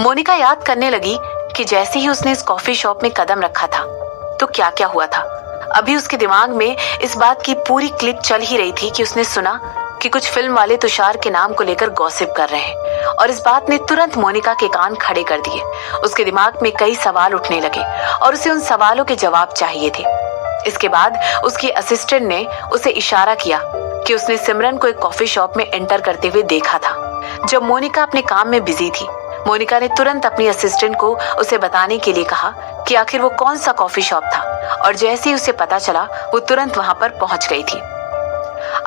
मोनिका याद करने लगी कि जैसे ही उसने इस कॉफी शॉप में कदम रखा था तो क्या क्या हुआ था। अभी उसके दिमाग में इस बात की पूरी क्लिप चल ही रही थी कि उसने सुना कि कुछ फिल्म वाले तुषार के नाम को लेकर गॉसिप कर रहे हैं और इस बात ने तुरंत मोनिका के कान खड़े कर दिए। उसके दिमाग में कई सवाल उठने लगे और उसे उन सवालों के जवाब चाहिए थे। इसके बाद उसकी असिस्टेंट ने उसे इशारा किया कि उसने सिमरन को एक कॉफी शॉप में एंटर करते हुए देखा था जब मोनिका अपने काम में बिजी थी। मोनिका ने तुरंत अपनी असिस्टेंट को उसे बताने के लिए कहा कि आखिर वो कौन सा कॉफी शॉप था और जैसे ही उसे पता चला वो तुरंत वहां पर पहुंच गई थी।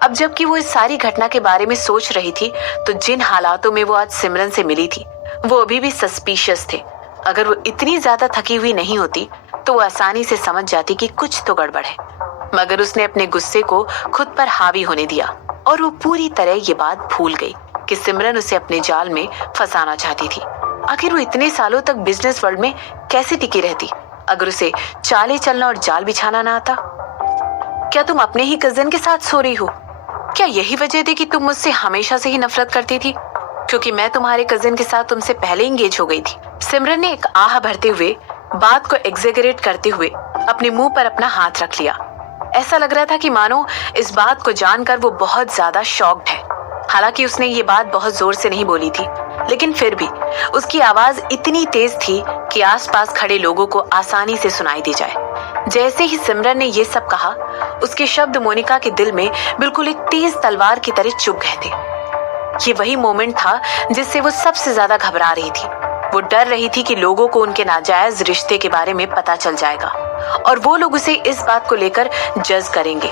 अब जबकि वो इस सारी घटना के बारे में सोच रही थी तो जिन हालातों में वो आज सिमरन से मिली थी वो अभी भी सस्पिशियस थे। अगर वो इतनी ज्यादा थकी हुई नहीं होती तो वो आसानी से समझ जाती कि कुछ तो गड़बड़ है, मगर उसने अपने गुस्से को खुद पर हावी होने दिया और वो पूरी तरह ये बात भूल गई कि सिमरन उसे अपने जाल में फंसाना चाहती थी। आखिर वो इतने सालों तक बिजनेस वर्ल्ड में कैसे टिकी रहती अगर उसे चाले चलना और जाल बिछाना ना आता। क्या तुम अपने ही कजिन के साथ सो रही हो? क्या यही वजह थी कि तुम मुझसे हमेशा से ही नफरत करती थी? क्योंकि मैं तुम्हारे कजिन के साथ तुमसे पहले इंगेज हो गई थी। सिमरन ने एक आह भरते हुए बात को एग्जेगरेट करते हुए अपने मुंह पर अपना हाथ रख लिया। ऐसा लग रहा था कि मानो इस बात को जानकर वो बहुत ज्यादा शॉक्ड है। हालांकि उसने ये बात बहुत जोर से नहीं बोली थी, लेकिन फिर भी उसकी आवाज इतनी तेज थी कि आसपास खड़े लोगों को आसानी से सुनाई दे जाए। जैसे ही सिमरन ने ये सब कहा उसके शब्द मोनिका के दिल में बिल्कुल एक तेज तलवार की तरह चुभ गए थे। ये वही मोमेंट था जिससे वो सबसे ज्यादा घबरा रही थी। वो डर रही थी कि लोगों को उनके नाजायज रिश्ते के बारे में पता चल जाएगा और वो लोग उसे इस बात को लेकर जज करेंगे।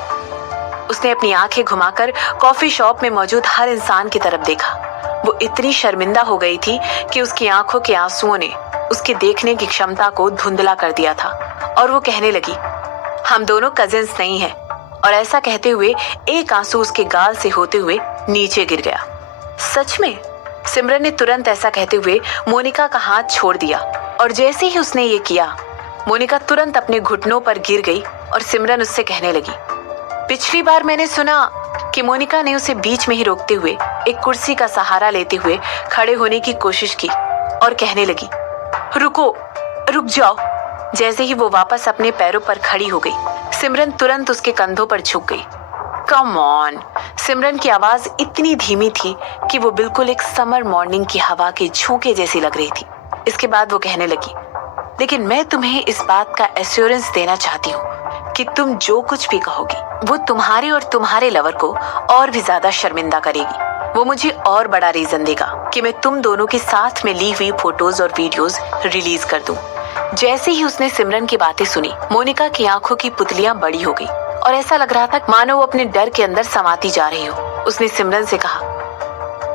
उसने अपनी आंखें घुमाकर कॉफी शॉप में मौजूद हर इंसान की तरफ देखा। वो इतनी शर्मिंदा हो गई थी कि उसकी आंखों के आंसुओं ने उसके देखने की क्षमता को धुंधला कर दिया था और वो कहने लगी, हम दोनों कजिन्स नहीं हैं। और ऐसा कहते हुए एक आंसू उसके गाल से होते हुए नीचे गिर गया। सच में? सिमरन ने तुरंत ऐसा कहते हुए मोनिका का हाथ छोड़ दिया और जैसे ही उसने ये किया मोनिका तुरंत अपने घुटनों पर गिर गई और सिमरन उससे कहने लगी। पिछली बार मैंने सुना कि मोनिका ने उसे बीच में ही रोकते हुए एक कुर्सी का सहारा लेते हुए खड़े होने की कोशिश की और कहने लगी, रुक जाओ। जैसे ही वो वापस अपने पैरों पर खड़ी हो गई सिमरन तुरंत उसके कंधों पर झुक गई। Come on. सिमरन की आवाज इतनी धीमी थी कि वो बिल्कुल एक समर मॉर्निंग की हवा के झोंके जैसी लग रही थी। इसके बाद वो कहने लगी, लेकिन मैं तुम्हें इस बात का एश्योरेंस देना चाहती हूँ कि तुम जो कुछ भी कहोगी वो तुम्हारे और तुम्हारे लवर को और भी ज्यादा शर्मिंदा करेगी। वो मुझे और बड़ा रीजन देगा कि मैं तुम दोनों के साथ में ली हुई फोटोज और वीडियोस रिलीज कर दूं। जैसे ही उसने सिमरन की बातें सुनी मोनिका की आंखों की पुतलियां बड़ी हो गई और ऐसा लग रहा था मानो वो अपने डर के अंदर समाती जा रही हो। उसने सिमरन से कहा,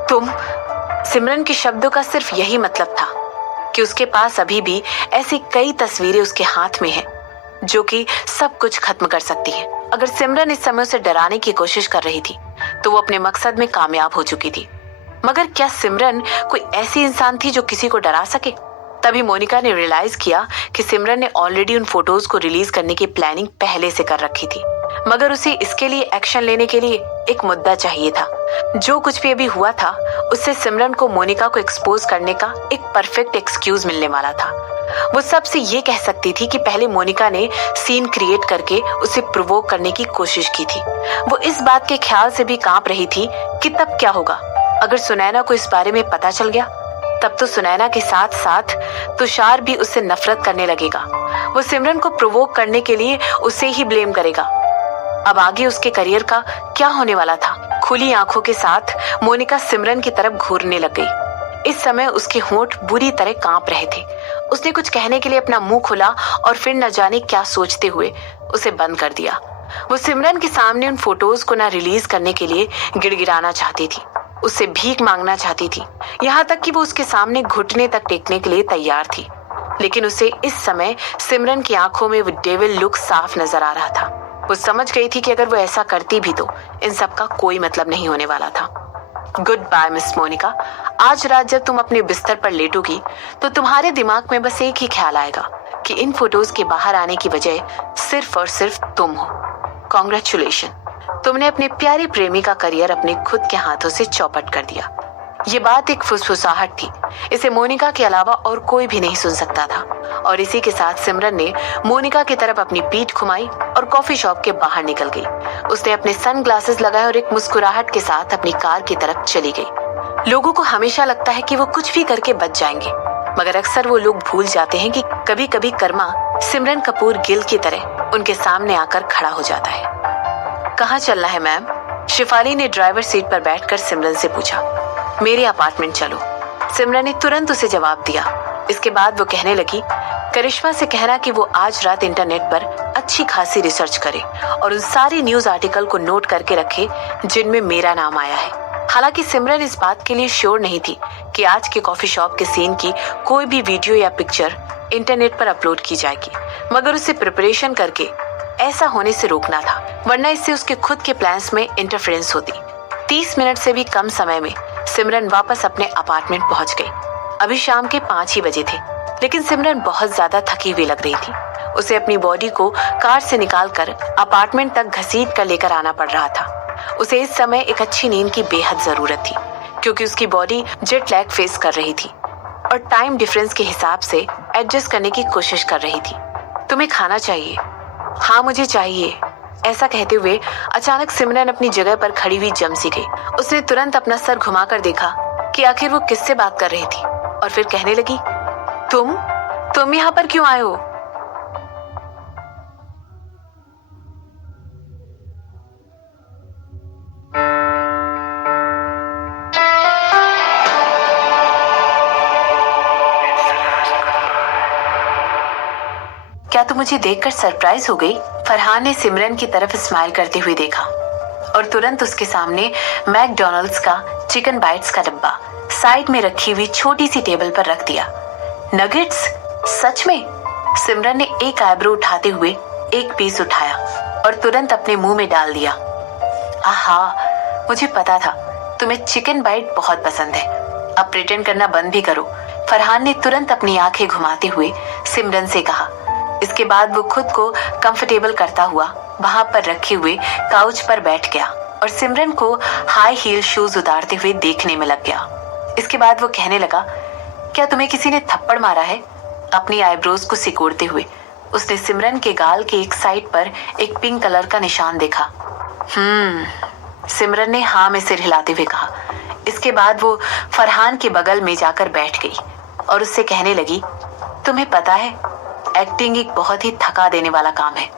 तुम? सिमरन के शब्दों का सिर्फ यही मतलब था कि उसके पास अभी भी ऐसी कई तस्वीरें उसके हाथ में हैं जो कि सब कुछ खत्म कर सकती है। अगर सिमरन इस समय उसे डराने की कोशिश कर रही थी तो वो अपने मकसद में कामयाब हो चुकी थी। मगर क्या सिमरन कोई ऐसी इंसान थी जो किसी को डरा सके? तभी मोनिका ने रियलाइज किया कि सिमरन ने ऑलरेडी उन फोटोज को रिलीज करने की प्लानिंग पहले से कर रखी थी, मगर उसे इसके लिए एक्शन लेने के लिए एक मुद्दा चाहिए था। जो कुछ भी अभी हुआ था उससे सिमरन को मोनिका को एक्सपोज करने का एक परफेक्ट एक्सक्यूज मिलने वाला था। वो सबसे ये कह सकती थी कि पहले मोनिका ने सीन क्रिएट करके उसे प्रोवोक करने की कोशिश की थी। वो इस बात के ख्याल से भी कांप रही थी कि तब क्या होगा अगर सुनैना को इस बारे में पता चल गया। तब तो सुनैना के साथ साथ तुषार भी उससे नफरत करने लगेगा। वो सिमरन को प्रोवोक करने के लिए उसे ही ब्लेम करेगा। अब आगे उसके करियर का क्या होने वाला था? खुली आंखों के साथ मोनिका सिमरन की तरफ घूरने लग गई। इस समय उसके होंठ बुरी तरह कांप रहे थे। उसने कुछ कहने के लिए अपना मुंह खोला और फिर न जाने क्या सोचते हुए उसे बंद कर दिया। वो सिमरन के सामने उन फोटोज को ना रिलीज करने के लिए गिड़गिड़ाना चाहती थी, उससे भीख मांगना चाहती थी, यहाँ तक कि वो उसके सामने घुटने तक टेकने के लिए तैयार थी। लेकिन उसे इस समय सिमरन की आंखों में वो डेविल लुक साफ नजर आ रहा था। वो समझ गई थी कि अगर वो ऐसा करती भी तो इन सब का कोई मतलब नहीं होने वाला था। Goodbye miss Monica. आज रात जब तुम अपने बिस्तर पर लेटोगी तो तुम्हारे दिमाग में बस एक ही ख्याल आएगा कि इन फोटोज के बाहर आने की वजह सिर्फ और सिर्फ तुम हो। कॉन्ग्रेचुलेशन, तुमने अपने प्यारे प्रेमी का करियर अपने खुद के हाथों से चौपट कर दिया। ये बात एक फुसफुसाहट थी। इसे मोनिका के अलावा और कोई भी नहीं सुन सकता था। और इसी के साथ सिमरन ने मोनिका की तरफ अपनी पीठ घुमाई और कॉफी शॉप के बाहर निकल गई। उसने अपने सन ग्लासेस लगाए और एक मुस्कुराहट के साथ अपनी कार की तरफ चली गई। लोगों को हमेशा लगता है कि वो कुछ भी करके बच जाएंगे, मगर अक्सर वो लोग भूल जाते हैं कि कभी कभी कर्मा सिमरन कपूर गिल की तरह उनके सामने आकर खड़ा हो जाता है। कहाँ चलना है मैम? शिफाली ने ड्राइवर सीट पर बैठकर सिमरन से पूछा। मेरे अपार्टमेंट चलो, सिमरन ने तुरंत उसे जवाब दिया। इसके बाद वो कहने लगी, करिश्मा से कहना कि वो आज रात इंटरनेट पर अच्छी खासी रिसर्च करे और उन सारे न्यूज आर्टिकल को नोट करके रखे जिनमें मेरा नाम आया है। हालांकि सिमरन इस बात के लिए श्योर नहीं थी कि आज के कॉफी शॉप के सीन की कोई भी वीडियो या पिक्चर इंटरनेट पर अपलोड की जाएगी, मगर उसे प्रिपरेशन करके ऐसा होने से रोकना था, वरना इससे उसके खुद के प्लान्स में इंटरफेरेंस होती। 30 मिनट से भी कम समय में सिमरन वापस अपने अपार्टमेंट पहुंच गई। अभी शाम के 5 ही बजे थे, लेकिन सिमरन बहुत ज्यादा थकी हुई लग रही थी। उसे अपनी बॉडी को कार से निकालकर अपार्टमेंट तक घसीट कर लेकर आना पड़ रहा था। उसे इस समय एक अच्छी नींद की बेहद जरूरत थी, क्योंकि उसकी बॉडी जेट लैग फेस कर रही थी और टाइम डिफरेंस के हिसाब से एडजस्ट करने की कोशिश कर रही थी। तुम्हें खाना चाहिए? हाँ मुझे चाहिए। ऐसा कहते हुए अचानक सिमरन अपनी जगह पर खड़ी हुई जम सी गई। उसने तुरंत अपना सर घुमाकर देखा कि आखिर वो किससे बात कर रही थी और फिर कहने लगी, तुम यहाँ पर क्यों आए हो? क्या तुम मुझे देखकर सरप्राइज हो गई? फरहान ने सिमरन की तरफ स्माइल करते हुए देखा और तुरंत उसके सामने मैकडॉनल्ड्स का चिकन बाइट्स का डब्बा साइड में रखी हुई छोटी सी टेबल पर रख दिया। नगेट्स? सच में? सिमरन ने एक आईब्रो उठाते हुए एक पीस उठाया और तुरंत अपने मुंह में डाल दिया। आहा, मुझे पता था तुम्हें चिकन बाइट बहुत पसंद है। अब प्रिटेंड करना बंद भी करो। फरहान ने तुरंत अपनी आंखें घुमाते हुए सिमरन से कहा। इसके बाद वो खुद को कंफर्टेबल करता हुआ वहां पर रखे हुए काउच पर बैठ गया और सिमरन को हाई हील शूज उतारते हुए देखने में लग गया। इसके बाद वो कहने लगा, क्या तुम्हें किसी ने थप्पड़ मारा है? अपनी आईब्रोज को सिकोड़ते हुए उसने सिमरन के गाल के एक साइड पर एक पिंक कलर का निशान देखा। सिमरन ने हाँ में सिर हिलाते हुए कहा। इसके बाद वो फरहान के बगल में जाकर बैठ गई और उससे कहने लगी, तुम्हें पता है एक्टिंग एक बहुत ही थका देने वाला काम है।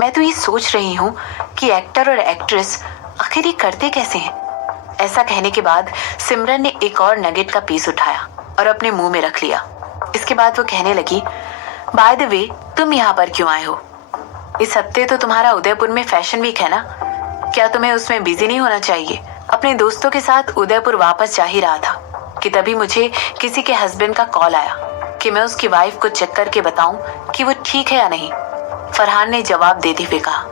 मैं तो ये सोच रही हूँ कि एक्टर और एक्ट्रेस आखिर ये करते कैसे हैं। ऐसा कहने के बाद सिमरन ने एक और नगेट का पीस उठाया और अपने मुंह में रख लिया। इसके बाद वो कहने लगी, बाय द वे तुम यहाँ पर क्यों आए हो? इस हफ्ते तो तुम्हारा उदयपुर में फैशन वीक है ना? क्या तुम्हें उसमें बिजी नहीं होना चाहिए? अपने दोस्तों के साथ उदयपुर वापस जा ही रहा था कि तभी मुझे किसी के हस्बैंड का कॉल आया कि मैं उसकी वाइफ को चेक करके बताऊं कि वो ठीक है या नहीं। फरहान ने जवाब देते हुए कहा,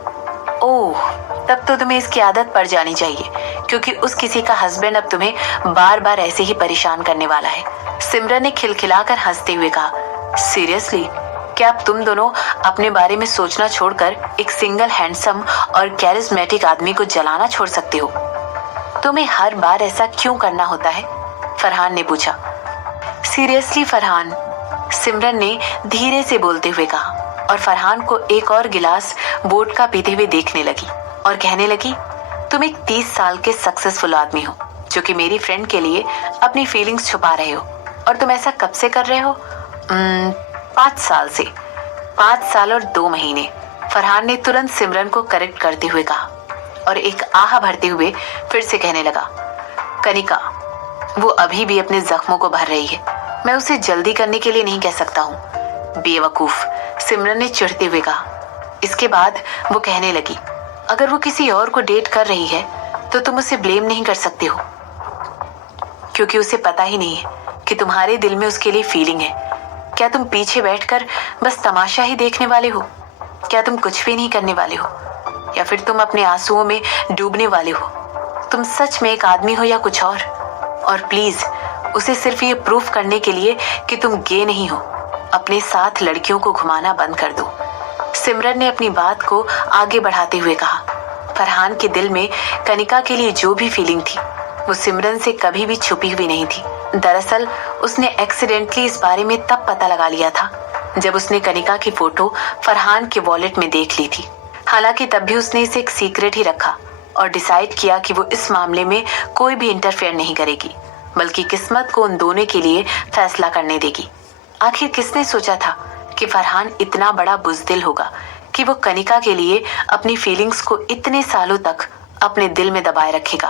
ओह, तब तो तुम्हें इसकी आदत पड़ जानी चाहिए, क्योंकि उस किसी का हस्बैंड अब तुम्हें बार बार ऐसे ही परेशान करने वाला है। सिमरन ने खिलखिलाकर हंसते हुए कहा, सीरियसली? क्या अब तुम दोनों अपने बारे में सोचना छोड़कर एक सिंगल हैंडसम और कैरिस्मेटिक आदमी को जलाना छोड़ सकते हो? तुम्हें हर बार ऐसा क्यों करना होता है? फरहान ने पूछा। सीरियसली फरहान, सिमरन ने धीरे से बोलते हुए कहा और फरहान को एक और गिलास वोडका पीते हुए देखने लगी और कहने लगी, तुम एक 30 साल के सक्सेसफुल आदमी हो जो कि मेरी फ्रेंड के लिए अपनी फीलिंग्स छुपा रहे हो, और तुम ऐसा कब से कर रहे हो? 5 साल से। 5 साल और 2 महीने। फरहान ने तुरंत सिमरन को करेक्ट करते हुए कहा और एक आह भरते हुए फिर से कहने लगा, कनिका, वो अभी भी अपने जख्मों को भर रही है। मैं उसे जल्दी करने के लिए नहीं कह सकता हूँ। बेवकूफ, सिमरन ने चिढ़ते हुए कहा। इसके बाद वो कहने लगी, अगर वो किसी और को डेट कर रही है तो तुम उसे ब्लेम नहीं कर सकते हो, क्योंकि उसे पता ही नहीं है कि तुम्हारे दिल में उसके लिए फीलिंग है। क्या तुम पीछे बैठकर बस तमाशा ही देखने वाले हो? क्या तुम कुछ भी नहीं करने वाले हो, या फिर तुम अपने आंसुओं में डूबने वाले हो? तुम सच में एक आदमी हो या कुछ और प्लीज उसे सिर्फ ये प्रूफ करने के लिए कि तुम गे नहीं हो, अपने साथ लड़कियों को घुमाना बंद कर दो। सिमरन ने अपनी बात को आगे बढ़ाते हुए कहा। फरहान के दिल में कनिका के लिए जो भी फीलिंग थी वो सिमरन से कभी भी छुपी हुई नहीं थी। दरअसल उसने एक्सीडेंटली इस बारे में तब पता लगा लिया था जब उसने कनिका की फोटो फरहान के वॉलेट में देख ली थी। हालांकि तब भी उसने इसे एक सीक्रेट ही रखा और डिसाइड किया कि वो इस मामले में कोई भी इंटरफेयर नहीं करेगी, बल्कि किस्मत को उन दोनों के लिए फैसला करने देगी। आखिर किसने सोचा था कि फरहान इतना बड़ा बुज़दिल होगा कि वो कनिका के लिए अपनी फीलिंग्स को इतने सालों तक अपने दिल में दबाए रखेगा।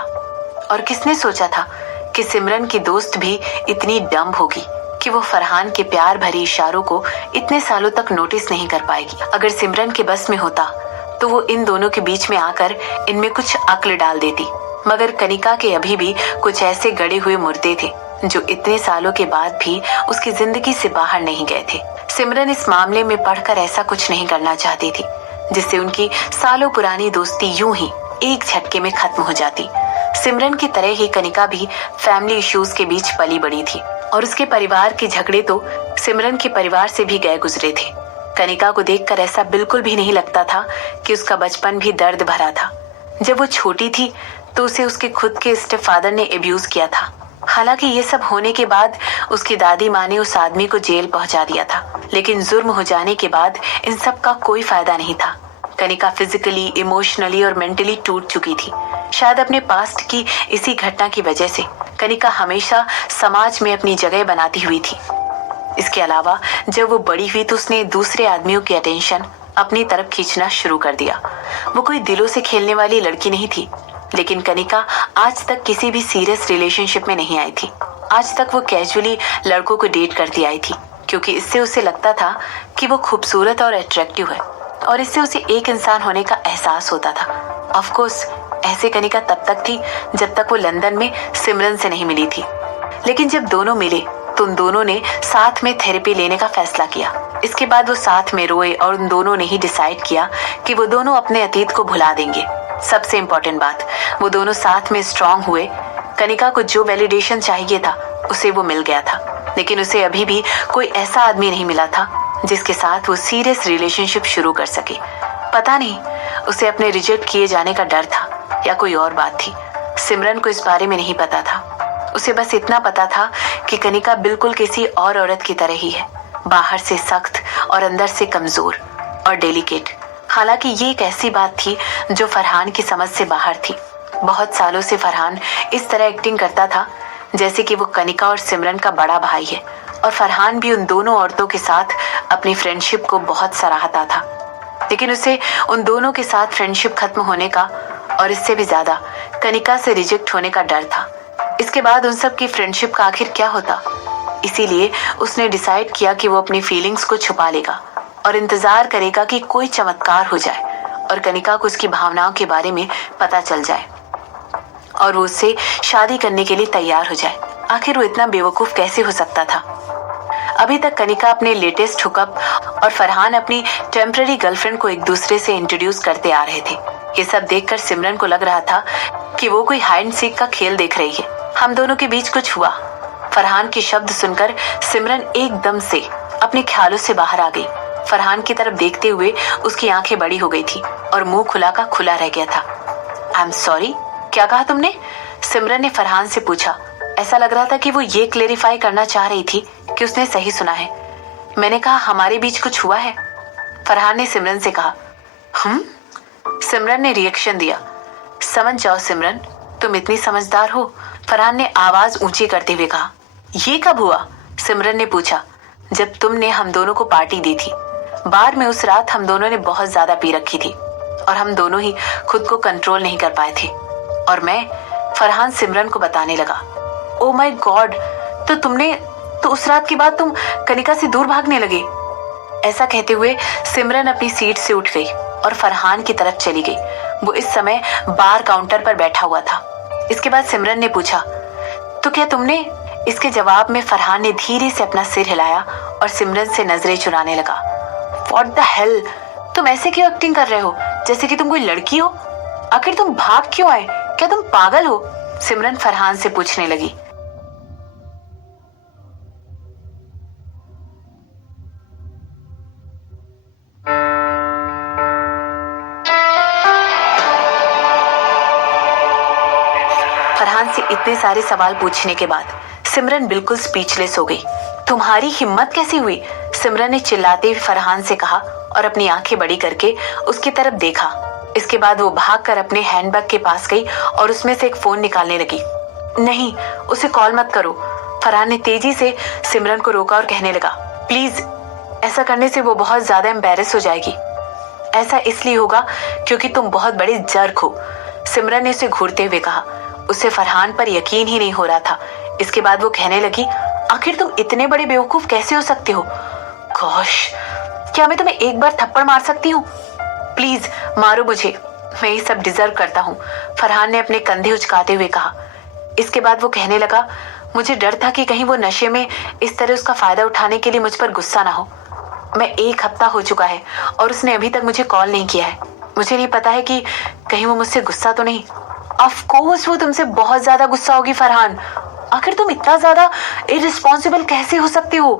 और किसने सोचा था कि सिमरन की दोस्त भी इतनी डम होगी कि वो फरहान के प्यार भरे इशारों को इतने सालों तक नोटिस नहीं कर पाएगी। अगर सिमरन के बस में होता तो वो इन दोनों के बीच में आकर इनमें कुछ अक्ल डाल देती, मगर कनिका के अभी भी कुछ ऐसे गड़े हुए मुर्दे थे जो इतने सालों के बाद भी उसकी जिंदगी से बाहर नहीं गए थे। सिमरन इस मामले में पढ़कर ऐसा कुछ नहीं करना चाहती थी जिससे उनकी सालों पुरानी दोस्ती यूं ही एक झटके में खत्म हो जाती। सिमरन की तरह ही कनिका भी फैमिली इश्यूज के बीच पली बड़ी थी और उसके परिवार के झगड़े तो सिमरन के परिवार से भी गए गुजरे थे। कनिका को देखकर ऐसा बिल्कुल भी नहीं लगता था कि उसका बचपन भी दर्द भरा था। जब वो छोटी थी तो उसे उसके खुद के स्टेप फादर ने एब्यूज किया था। हालांकि ये सब होने के बाद उसकी दादी माँ ने उस आदमी को जेल पहुंचा दिया था, लेकिन जुर्म हो जाने के बाद इन सब का कोई फायदा नहीं था। कनिका फिजिकली, इमोशनली और मेंटली टूट चुकी थी। शायद अपने पास्ट की इसी घटना की वजह से कनिका हमेशा समाज में अपनी जगह बनाती हुई थी। इसके अलावा जब वो बड़ी हुई तो उसने दूसरे आदमियों की अटेंशन अपनी तरफ खींचना शुरू कर दिया। वो कोई दिलों से खेलने वाली लड़की नहीं थी, लेकिन कनिका आज तक किसी भी सीरियस रिलेशनशिप में नहीं आई थी। आज तक वो कैजुअली लड़कों को डेट करती आई थी, क्योंकि इससे उसे लगता था कि वो खूबसूरत और अट्रैक्टिव है और इससे उसे एक इंसान होने का एहसास होता था। ऑफ कोर्स ऐसे कनिका तब तक थी जब तक वो लंदन में सिमरन से नहीं मिली थी, लेकिन जब दोनों मिले तो उन दोनों ने साथ में थेरेपी लेने का फैसला किया। इसके बाद वो साथ में रोए और उन दोनों ने ही डिसाइड किया कि वो दोनों अपने अतीत को भुला देंगे। सबसे इम्पोर्टेंट बात, वो दोनों साथ में स्ट्रांग हुए। कनिका को जो वैलिडेशन चाहिए था उसे वो मिल गया था, लेकिन उसे अभी भी कोई ऐसा आदमी नहीं मिला था जिसके साथ वो सीरियस रिलेशनशिप शुरू कर सके। पता नहीं उसे अपने रिजेक्ट किए जाने का डर था या कोई और बात थी। सिमरन को इस बारे में नहीं पता था। उसे बस इतना पता था कि कनिका बिल्कुल किसी और औरत की तरह ही है, बाहर से सख्त और अंदर से कमजोर और डेलिकेट। हालांकि ये एक ऐसी बात थी जो फरहान की समझ से बाहर थी। बहुत सालों से फरहान इस तरह एक्टिंग करता था जैसे कि वो कनिका और सिमरन का बड़ा भाई है, और फरहान भी उन दोनों औरतों के साथ अपनी फ्रेंडशिप को बहुत सराहता था। लेकिन उसे उन दोनों के साथ फ्रेंडशिप खत्म होने का और इससे भी ज्यादा कनिका से रिजेक्ट होने का डर था। इसके बाद उन सब की फ्रेंडशिप का आखिर क्या होता? इसीलिए उसने डिसाइड किया कि वो अपनी फीलिंग्स को छुपा लेगा और इंतजार करेगा कि कोई चमत्कार हो जाए और कनिका को उसकी भावनाओं के बारे में पता चल जाए और वो उससे शादी करने के लिए तैयार हो जाए। आखिर वो इतना बेवकूफ कैसे हो सकता था? अभी तक कनिका अपने लेटेस्ट हुकअप और फरहान अपनी टेम्पररी गर्लफ्रेंड को एक दूसरे से इंट्रोड्यूस करते आ रहे थे। ये सब देखकर सिमरन को लग रहा था कि वो कोई हाइड एंड सीक का खेल देख रही है। हम दोनों के बीच कुछ हुआ। फरहान के शब्द सुनकर सिमरन एकदम से अपने ख्यालों से बाहर आ गई। फरहान की तरफ देखते हुए उसकी आंखें बड़ी हो गई थी और मुंह खुला का खुला रह गया था। आई एम सॉरी, क्या कहा तुमने? सिमरन ने फरहान से पूछा। ऐसा लग रहा था कि वो ये क्लेरिफाई करना चाह रही थी कि उसने सही सुना है। मैंने कहा हमारे बीच कुछ हुआ है, फरहान ने सिमरन से कहा। सिमरन ने रिएक्शन दिया। समझ जाओ सिमरन, तुम इतनी समझदार हो, फरहान ने आवाज ऊंची करते हुए कहा। ये कब हुआ? सिमरन ने पूछा। जब तुमने हम दोनों को पार्टी दी थी। बार में उस रात हम दोनों ने बहुत ज्यादा पी रखी थी और हम दोनों ही खुद को कंट्रोल नहीं कर पाए थे। और मैं, फरहान सिमरन को बताने लगा। ओ माय गॉड, तो उस रात के बाद तुम कनिका से दूर भागने लगे? ऐसा कहते हुए सिमरन अपनी सीट से उठ गई और फरहान की तरफ चली गई। वो इस समय बार काउंटर पर बैठा हुआ था। इसके बाद सिमरन ने पूछा, तो क्या तुमने? इसके जवाब में फरहान ने धीरे से अपना सिर हिलाया और सिमरन से नजरें चुराने लगा। व्हाट द हेल, तुम ऐसे क्यों एक्टिंग कर रहे हो जैसे कि तुम कोई लड़की हो? आखिर तुम भाग क्यों आए? क्या तुम पागल हो? सिमरन फरहान से पूछने लगी। फरहान से इतने इतने सारे सवाल पूछने के बाद सिमरन बिल्कुल स्पीचलेस हो गई। तुम्हारी हिम्मत कैसी हुई? सिमरन ने चिल्लाते हुए फरहान से कहा और अपनी आंखें बड़ी करके उसकी तरफ देखा। इसके बाद वो भागकर अपने हैंडबैग के पास गई और उसमें से एक फोन निकालने लगी। नहीं, उसे कॉल मत करो। फरहान ने तेजी से सिमरन को रोका और कहने लगा, प्लीज, ऐसा करने से वो बहुत ज्यादा एम्बैरेस हो जाएगी। ऐसा इसलिए होगा क्योंकि तुम बहुत बड़े जर्क हो, सिमरन ने उसे घूरते हुए कहा। उसे फरहान पर यकीन ही नहीं हो रहा था। इसके बाद वो कहने लगी, आखिर तुम इतने बड़े बेवकूफ कैसे हो सकते हो? गॉश, क्या मैं तुम्हें एक बार थप्पड़ मार सकती हूँ? प्लीज मारो मुझे, मैं ये सब डिजर्व करता हूँ, फरहान ने अपने कंधे उचकाते हुए कहा। इसके बाद वो कहने लगा, मुझे डर था कि कहीं वो नशे में इस तरह उसका फायदा उठाने के लिए मुझ पर गुस्सा ना हो। मैं 1 हफ्ता हो चुका है और उसने अभी तक मुझे कॉल नहीं किया है। मुझे नहीं पता है कि कहीं वो मुझसे गुस्सा तो नहीं। ऑफ कोर्स वो तुमसे बहुत ज्यादा गुस्सा होगी फरहान। आखिर तुम इतना ज्यादा इररिस्पॉन्सिबल कैसे हो सकते हो?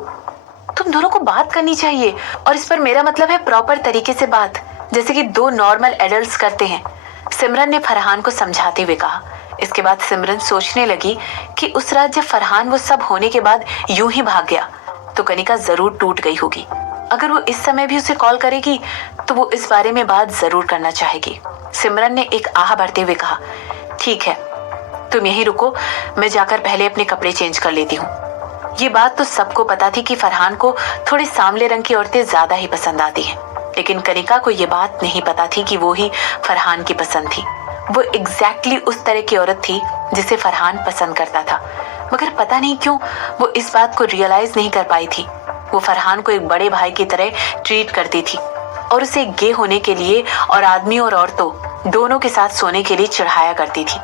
तुम दोनों को बात करनी चाहिए, और इस पर मेरा मतलब है प्रॉपर तरीके से बात, जैसे कि 2 नॉर्मल एडल्ट्स करते हैं, सिमरन ने फरहान को समझाते हुए कहा। इसके बाद सिमरन सोचने लगी कि उस रात जब फरहान वो सब होने के बाद यूं ही भाग गया तो कनिका जरूर टूट गई होगी। अगर वो इस समय भी उसे कॉल करेगी तो वो इस बारे में बात जरूर करना चाहेगी। सिमरन ने एक आह भरते हुए कहा, ठीक है, तुम यहीं रुको, मैं जाकर पहले अपने कपड़े चेंज कर लेती हूँ। ये बात तो सबको पता थी कि फरहान को थोड़े सांवले रंग की औरतें ज्यादा ही पसंद आती हैं, लेकिन कनिका को ये बात नहीं पता थी कि वो ही फरहान की पसंद थी। वो एग्जैक्टली उस तरह की औरत थी जिसे फरहान पसंद करता था, मगर पता नहीं क्यों वो इस बात को रियलाइज नहीं कर पाई थी। वो फरहान को एक बड़े भाई की तरह ट्रीट करती थी और उसे गे होने के लिए और आदमी और औरतों दोनों के साथ सोने के लिए चढ़ाया करती थी,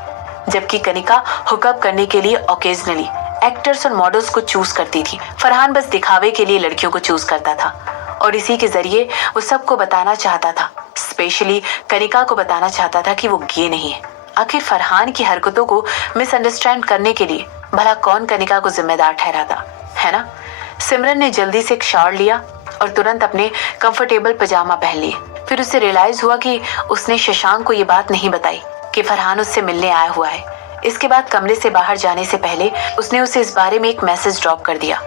जबकि कनिका हुकअप करने के लिए ओकेजनली एक्टर्स और मॉडल्स को चूज करती थी। फरहान बस दिखावे के लिए लड़कियों को चूज करता था और इसी के जरिए वो सबको बताना चाहता था, स्पेशली कनिका को बताना चाहता था कि वो गे नहीं है। आखिर फरहान की हरकतों को मिसअंडरस्टैंड करने के लिए भला कौन कनिका को जिम्मेदार ठहराता, है ना? सिमरन ने जल्दी से एक शावर लिया और तुरंत अपने कंफर्टेबल पजामा पहन लिए। फिर उसे रियलाइज हुआ कि उसने शशांक को ये बात नहीं बताई कि फरहान उससे मिलने आया हुआ है। इसके बाद कमरे से बाहर जाने से पहले उसने उसे इस बारे में एक मैसेज ड्रॉप कर दिया।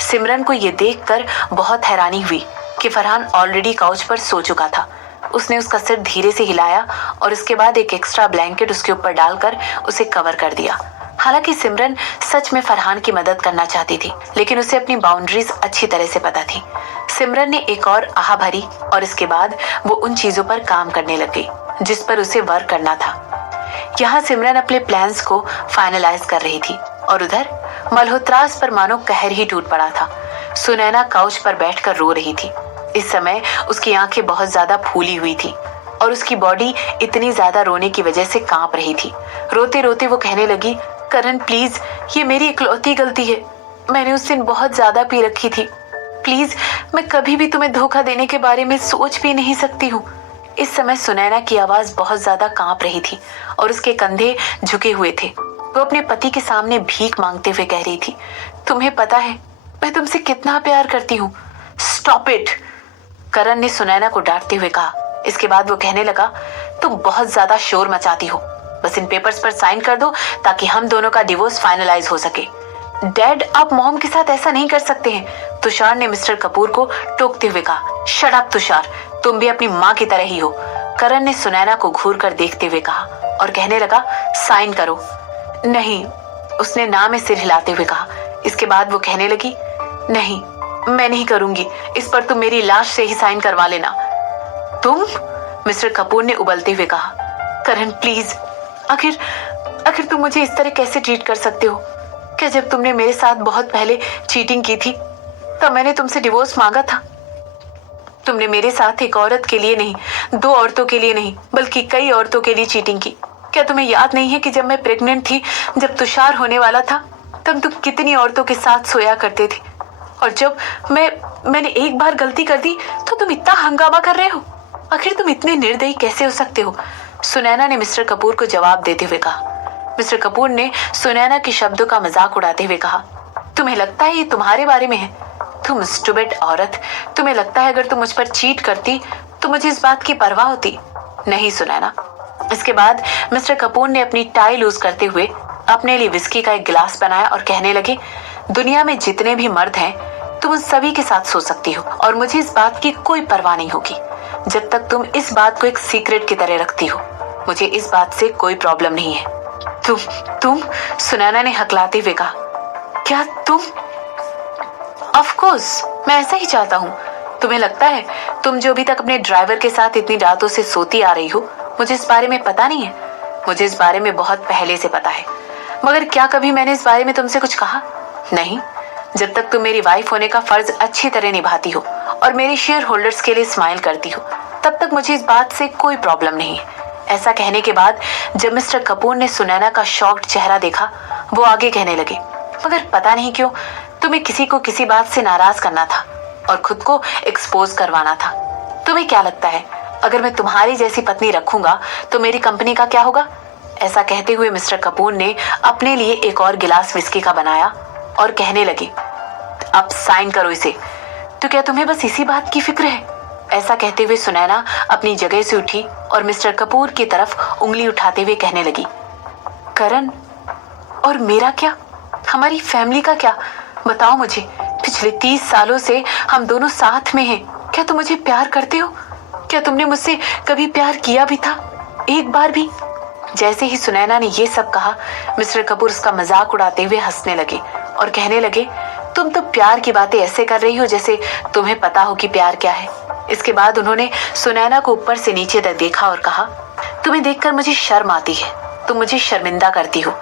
सिमरन को ये देखकर बहुत हैरानी हुई कि फरहान ऑलरेडी काउच पर सो चुका था। उसने उसका सिर धीरे से हिलाया और उसके बाद एक एक्स्ट्रा ब्लैंकेट उसके ऊपर डालकर उसे कवर कर दिया। हालांकि सिमरन सच में फरहान की मदद करना चाहती थी, लेकिन उसे अपनी बाउंड्रीज अच्छी तरह से पता थी। सिमरन ने एक और आह भरी और इसके बाद वो उन चीजों पर काम करने लग गई जिस पर उसे वर्क करना था। यहाँ सिमरन अपने प्लान्स को फाइनलाइज कर रही थी और उधर मल्होत्रास पर मानो कहर ही टूट पड़ा था। सुनैना काउच पर बैठकर रो रही थी। इस समय उसकी आंखें बहुत ज्यादा फूली हुई थी और उसकी बॉडी इतनी ज्यादा रोने की वजह से कांप रही थी। रोते रोते वो कहने लगी, करण प्लीज, ये मेरी इकलौती गलती है। मैंने उस दिन बहुत ज्यादा पी रखी थी। प्लीज, मैं कभी भी तुम्हें धोखा देने के बारे में सोच भी नहीं सकती हूँ। इस समय सुनैना की आवाज बहुत ज्यादा कांप रही थी और उसके कंधे झुके हुए थे। वो अपने पति के सामने भीख मांगते हुए कह रही थी, तुम्हें पता है मैं तुमसे कितना प्यार करती हूँ। स्टॉप इट, करण ने सुनैना को डांटते हुए कहा। इसके बाद वो कहने लगा, तुम बहुत ज्यादा शोर मचाती हो, बस इन पेपर्स पर साइन कर दो ताकि हम दोनों का डिवोर्स फाइनलाइज हो सके। डैड, आप मॉम के साथ ऐसा नहीं कर सकते हैं, तुषार ने मिस्टर कपूर को टोकते हुए कहा। शट अप तुषार, तुम भी अपनी माँ की तरह ही हो, करण ने सुनैना को घूर कर देखते हुए कहा और कहने लगा, साइन करो। नहीं, उसने ना में सिर हिलाते हुए कहा। इसके बाद वो कहने लगी, नहीं, मैं नहीं करूंगी, इस पर तुम मेरी लाश से ही साइन करवा लेना। तुम? मिस्टर कपूर ने उबलते हुए कहा। करण प्लीज, आखिर तुम मुझे इस तरह कैसे ट्रीट कर सकते हो? क्या जब तुमने मेरे साथ बहुत पहले चीटिंग की थी तब मैंने तुमसे डिवोर्स मांगा था? तुमने मेरे साथ एक औरत के लिए नहीं, 2 औरतों के लिए नहीं, बल्कि कई औरतों के लिए चीटिंग की। क्या तुम्हें याद नहीं है कि जब मैं प्रेग्नेंट थी, जब तुषार होने वाला था, तब तुम कितनी औरतों के साथ सोया करते थे? और जब मैंने एक बार गलती कर दी तो तुम इतना हंगामा कर रहे हो। आखिर तुम इतने निर्दयी कैसे हो सकते हो? सुनैना ने मिस्टर कपूर को जवाब देते हुए कहा। मिस्टर कपूर ने सुनैना के शब्दों का मजाक उड़ाते हुए कहा, तुम्हें लगता है ये तुम्हारे बारे में है? तुम स्टूपिड औरत, तुम्हें लगता है अगर तुम मुझ पर चीट करती तो मुझे इस बात की परवाह होती? नहीं सुनैना। इसके बाद मिस्टर कपूर ने अपनी टाई लूज करते हुए अपने लिए विस्की का एक गिलास बनाया और कहने लगे, दुनिया में जितने भी मर्द हैं तुम उन सभी के साथ सो सकती हो और मुझे इस बात की कोई परवाह नहीं होगी जब तक तुम इस बात को एक सीक्रेट की तरह रखती हो। मुझे इस बात से कोई प्रॉब्लम नहीं है। तुम सुनैना ने हकलाते हुए कहा, क्या तुम? ऑफ कोर्स, मैं ऐसा ही चाहता हूँ। तुम्हें लगता है तुम जो अभी तक अपने ड्राइवर के साथ इतनी रातों से सोती आ रही हो, मुझे इस बारे में पता नहीं है? मुझे इस बारे में बहुत पहले से पता है, मगर क्या कभी मैंने इस बारे में तुमसे कुछ कहा? नहीं। जब तक तुम मेरी वाइफ होने का फर्ज अच्छी तरह निभाती हो और मेरे शेयर होल्डर्स के लिए स्माइल करती हो, तब तक मुझे इस बात से कोई प्रॉब्लम नहीं है। ऐसा कहने के बाद जब मिस्टर कपूर ने सुनैना का शॉक्ड चेहरा देखा, वो आगे कहने लगे, मगर पता नहीं क्यों तुम्हें किसी को किसी बात से नाराज करना था और खुद को एक्सपोज करवाना था। तुम्हें क्या लगता है अगर मैं तुम्हारी जैसी पत्नी रखूंगा तो मेरी कंपनी का क्या होगा? ऐसा कहते हुए मिस्टर कपूर ने अपने लिए एक और गिलास विस्की का बनाया और कहने लगे, अब साइन करो इसे। तो क्या तुम्हें बस इसी बात की फिक्र है? ऐसा कहते हुए सुनैना अपनी जगह से उठी और मिस्टर कपूर की तरफ उंगली उठाते हुए कहने लगी, करण, और मेरा क्या? हमारी फैमिली का क्या? बताओ मुझे। पिछले 30 सालों से हम दोनों साथ में हैं। क्या तुम मुझे प्यार करते हो? क्या तुमने मुझसे कभी प्यार किया भी था? एक बार भी? जैसे ही सुनैना ने ये सब कहा, मिस्टर कपूर उसका मजाक उड़ाते हुए हंसने लगे और कहने लगे, तुम तो प्यार की बातें ऐसे कर रही हो जैसे तुम्हें पता हो कि प्यार क्या है। इसके बाद उन्होंने सुनैना को ऊपर से नीचे तक देखा और कहा, तुम्हें देखकर मुझे शर्म आती है, तुम मुझे शर्मिंदा करती हो।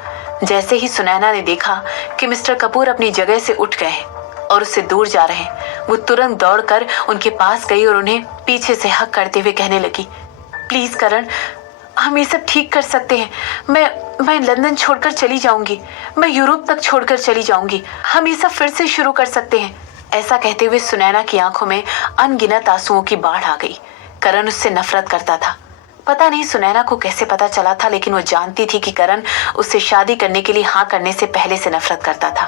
जैसे ही सुनैना ने देखा कि मिस्टर कपूर अपनी जगह से उठ गए और उससे दूर जा रहे हैं, वो तुरंत दौड़कर उनके पास गई और उन्हें पीछे से हक करते हुए कहने लगी, प्लीज करण, हम ये सब ठीक कर सकते हैं। मैं लंदन छोड़कर चली जाऊंगी, मैं यूरोप तक छोड़कर चली जाऊंगी, हम ये सब फिर से शुरू कर सकते हैं। ऐसा कहते हुए सुनैना की आंखों में अनगिनत आंसुओं की बाढ़ आ गई। करण उससे नफरत करता था। पता नहीं सुनैना को कैसे पता चला था, लेकिन वो जानती थी कि करण उससे शादी करने के लिए हाँ करने से पहले से नफरत करता था।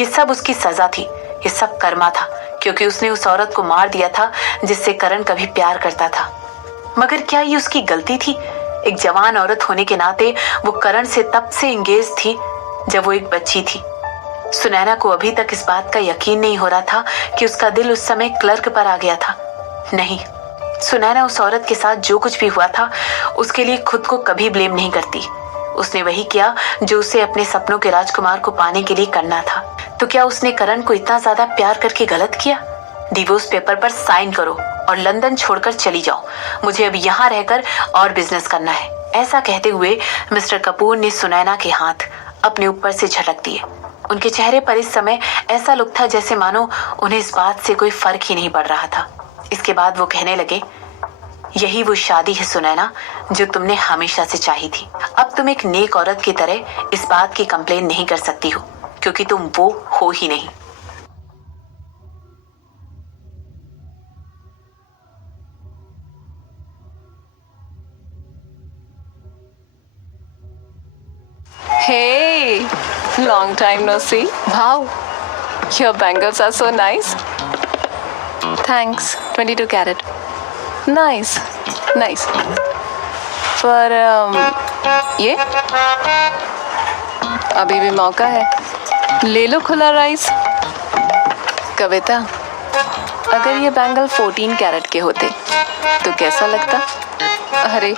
ये सब उसकी सजा थी, ये सब कर्मा था, क्योंकि उसने उस औरत को मार दिया था जिससे करण कभी प्यार करता था। मगर क्या ये उसकी गलती थी? एक जवान औरत होने के नाते वो करण से तब से इंगेज थी जब वो एक बच्ची थी। सुनैना को अभी तक इस बात का यकीन नहीं हो रहा था कि उसका दिल उस समय क्लर्क पर आ गया था। नहीं, सुनैना उस औरत के साथ जो कुछ भी हुआ था उसके लिए खुद को कभी ब्लेम नहीं करती। उसने वही किया जो उसे अपने सपनों के राजकुमार को पाने के लिए करना था। तो क्या उसने करण को इतना ज्यादा प्यार करके गलत किया? डिवोर्स पेपर पर साइन करो और लंदन छोड़कर चली जाओ, मुझे अब यहाँ रहकर और बिजनेस करना है। ऐसा कहते हुए मिस्टर कपूर ने सुनैना के हाथ अपने ऊपर से झटक दिए। उनके चेहरे पर इस समय ऐसा लुक था जैसे मानो उन्हें इस बात से कोई फर्क ही नहीं पड़ रहा था। इसके बाद वो कहने लगे, यही वो शादी है सुनैना जो तुमने हमेशा से चाही थी। अब तुम एक नेक औरत की तरह इस बात की कंप्लेन नहीं कर सकती हो, क्योंकि तुम वो हो ही नहीं। Hey, long time no see. Wow, your bangles are so nice. Thanks, 22 carat. Nice, nice. पर ये अभी भी मौका है, ले लो खुला राइस। कविता, अगर ये बैंगल 14 कैरेट के होते तो कैसा लगता? अरे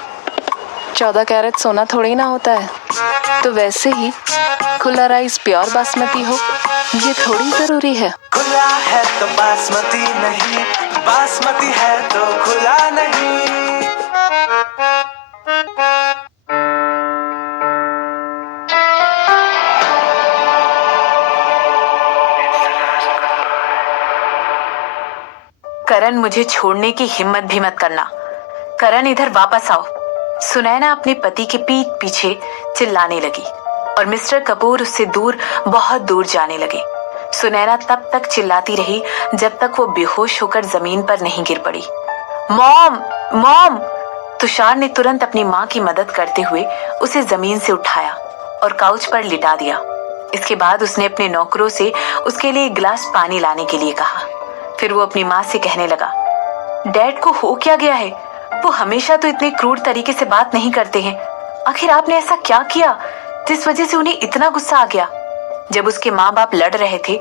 14 कैरेट सोना थोड़ी ना होता है। तो वैसे ही खुला राइस प्योर बासमती हो, ये थोड़ी जरूरी है। खुला है तो बासमती नहीं, बासमती है तो खुला नहीं। करण, मुझे छोड़ने की हिम्मत भी मत करना। करण, इधर वापस आओ। सुनैना अपने पति के पीठ पीछे चिल्लाने लगी और मिस्टर कपूर उससे दूर, बहुत दूर जाने लगे। सुनैना तब तक चिल्लाती रही जब तक वो बेहोश होकर जमीन पर नहीं गिर पड़ी। Mom, mom! तुषार ने तुरंत अपनी माँ की मदद करते हुए उसे जमीन से उठाया और काउच पर लिटा दिया। इसके बाद उसने अपने नौकरों से उसके लिए एक गिलास पानी लाने के लिए कहा। फिर वो अपनी माँ से कहने लगा, डैड को हो क्या गया है? वो हमेशा तो इतने क्रूर तरीके से बात नहीं करते हैं। आखिर आपने ऐसा क्या किया? जिस वजह से उन्हें इतना गुस्सा आ गया। जब उसके माँ बाप लड़ रहे थे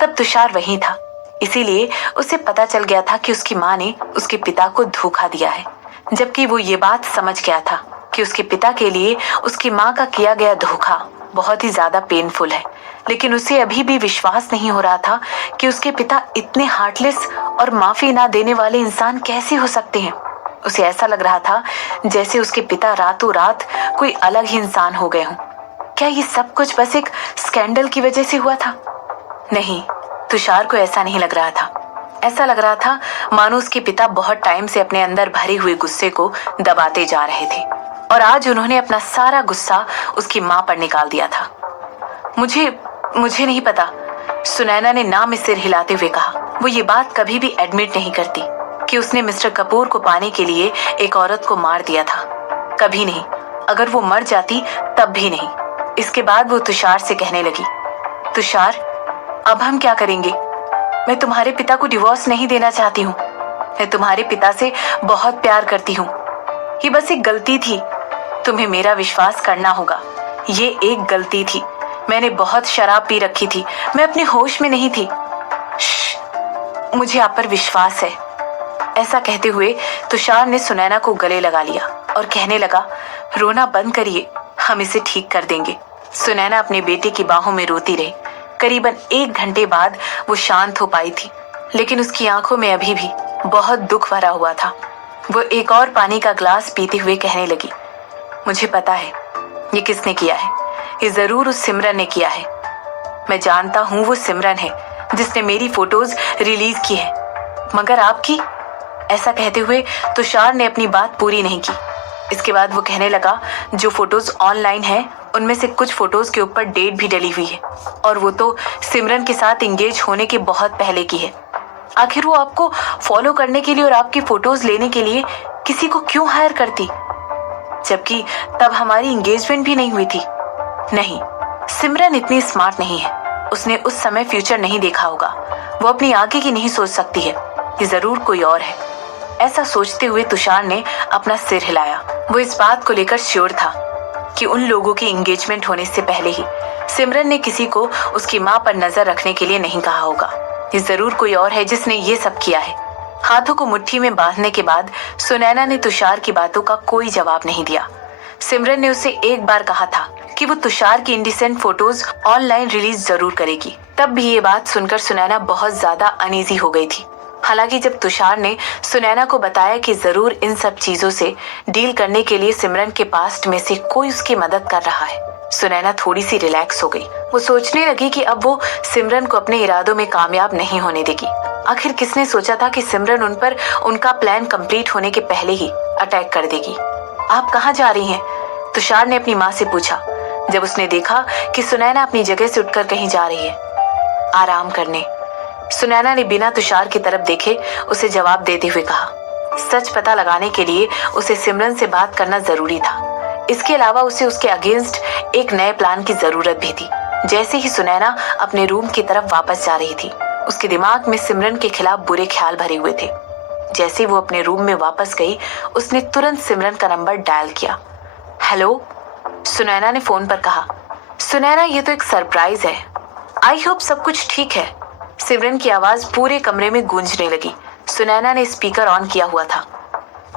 तब तुषार वहीं था, इसीलिए उसे पता चल गया था कि उसकी माँ ने उसके पिता को धोखा दिया है। जबकि वो ये बात समझ गया था कि उसके पिता के लिए उसकी माँ का किया गया धोखा बहुत ही ज्यादा पेनफुल है, लेकिन उसे अभी भी विश्वास नहीं हो रहा था कि उसके पिता इतने हार्टलेस और माफी ना देने वाले इंसान कैसे हो सकते हैं। उसे ऐसा लग रहा था जैसे उसके पिता रातों रात कोई अलग ही इंसान हो गए हों। क्या ये सब कुछ बस एक स्कैंडल की वजह से हुआ था? नहीं, तुषार को ऐसा नहीं लग रहा था। ऐसा लग रहा था मानो उसके पिता बहुत टाइम से अपने अंदर भरे हुए गुस्से को दबाते जा रहे थे और आज उन्होंने अपना सारा गुस्सा उसकी माँ पर निकाल दिया था। मुझे नहीं पता, सुनैना ने ना में सिर हिलाते हुए कहा। वो ये बात कभी भी एडमिट नहीं करती कि उसने मिस्टर कपूर को पाने के लिए एक औरत को मार दिया था। कभी नहीं, अगर वो मर जाती तब भी नहीं। इसके बाद वो तुषार से कहने लगी, तुषार, अब हम क्या करेंगे? मैं तुम्हारे पिता को डिवोर्स नहीं देना चाहती हूँ। मैं तुम्हारे पिता से बहुत प्यार करती हूँ। ये बस एक गलती थी, तुम्हें मेरा विश्वास करना होगा। ये एक गलती थी। मैंने बहुत शराब पी रखी थी, मैं अपने होश में नहीं थी। मुझे आप पर विश्वास है। ऐसा कहते हुए तुषार ने सुनैना को गले लगा लिया और कहने लगा, रोना बंद करिए, हम इसे ठीक कर देंगे। सुनैना अपने बेटे की बाहों में रोती रही। करीबन 1 घंटे बाद वो शांत हो पाई थी, लेकिन उसकी आंखों में अभी भी बहुत दुख भरा हुआ था। वो एक और पानी का ग्लास पीते हुए कहने लगी, मुझे पता है ये किसने किया है। ये जरूर उस सिमरन ने किया है। मैं जानता हूँ वो सिमरन है जिसने मेरी फोटोज रिलीज की है, मगर आपकी? ऐसा कहते हुए तुषार ने अपनी बात पूरी नहीं की। इसके बाद वो कहने लगा, जो फोटोज ऑनलाइन है उनमें से कुछ फोटोज के ऊपर डेट भी डली हुई है और वो तो सिमरन के साथ एंगेज होने के बहुत पहले की है। आखिर वो आपको फॉलो करने के लिए और आपकी फोटोज लेने के लिए किसी को क्यों हायर करती, जबकि तब हमारी एंगेजमेंट भी नहीं हुई थी? नहीं, सिमरन इतनी स्मार्ट नहीं है। उसने उस समय फ्यूचर नहीं देखा होगा। वो अपनी आगे की नहीं सोच सकती है। ये जरूर कोई और है। ऐसा सोचते हुए तुषार ने अपना सिर हिलाया। वो इस बात को लेकर श्योर था कि उन लोगों की एंगेजमेंट होने से पहले ही सिमरन ने किसी को उसकी माँ पर नजर रखने के लिए नहीं कहा होगा। ये जरूर कोई और है जिसने ये सब किया है। हाथों को मुट्ठी में बांधने के बाद सुनैना ने तुषार की बातों का कोई जवाब नहीं दिया। सिमरन ने उसे एक बार कहा था कि वो तुषार की इंडिसेंट फोटोज ऑनलाइन रिलीज जरूर करेगी। तब भी ये बात सुनकर सुनैना बहुत ज्यादा अनईजी हो गई थी। हालांकि जब तुषार ने सुनैना को बताया कि जरूर इन सब चीजों से डील करने के लिए सिमरन के पास्ट में से कोई उसकी मदद कर रहा है, सुनैना थोड़ी सी रिलैक्स हो गई। वो सोचने लगी कि अब वो सिमरन को अपने इरादों में कामयाब नहीं होने देगी। आखिर किसने सोचा था कि सिमरन उन पर उनका प्लान कंप्लीट होने के पहले ही अटैक कर देगी। आप कहाँ जा रही हैं? तुषार ने अपनी माँ से पूछा जब उसने देखा कि सुनैना अपनी जगह से उठकर कहीं जा रही है। आराम करने, सुनैना ने बिना तुषार की तरफ देखे उसे जवाब देते हुए कहा। सच पता लगाने के लिए उसे सिमरन से बात करना जरूरी था। इसके अलावा उसे उसके अगेंस्ट एक नए प्लान की जरूरत भी थी। जैसे ही सुनैना अपने रूम की तरफ वापस जा रही थी, उसके दिमाग में सिमरन के खिलाफ बुरे ख्याल भरे हुए थे। जैसे वो अपने रूम में वापस गई, उसने तुरंत सिमरन का नंबर डायल किया। हेलो, सुनैना ने फोन पर कहा। सुनैना, ये तो एक सरप्राइज है। आई होप सब कुछ ठीक है। सिमरन की आवाज पूरे कमरे में गूंजने लगी। सुनैना ने स्पीकर ऑन किया हुआ था।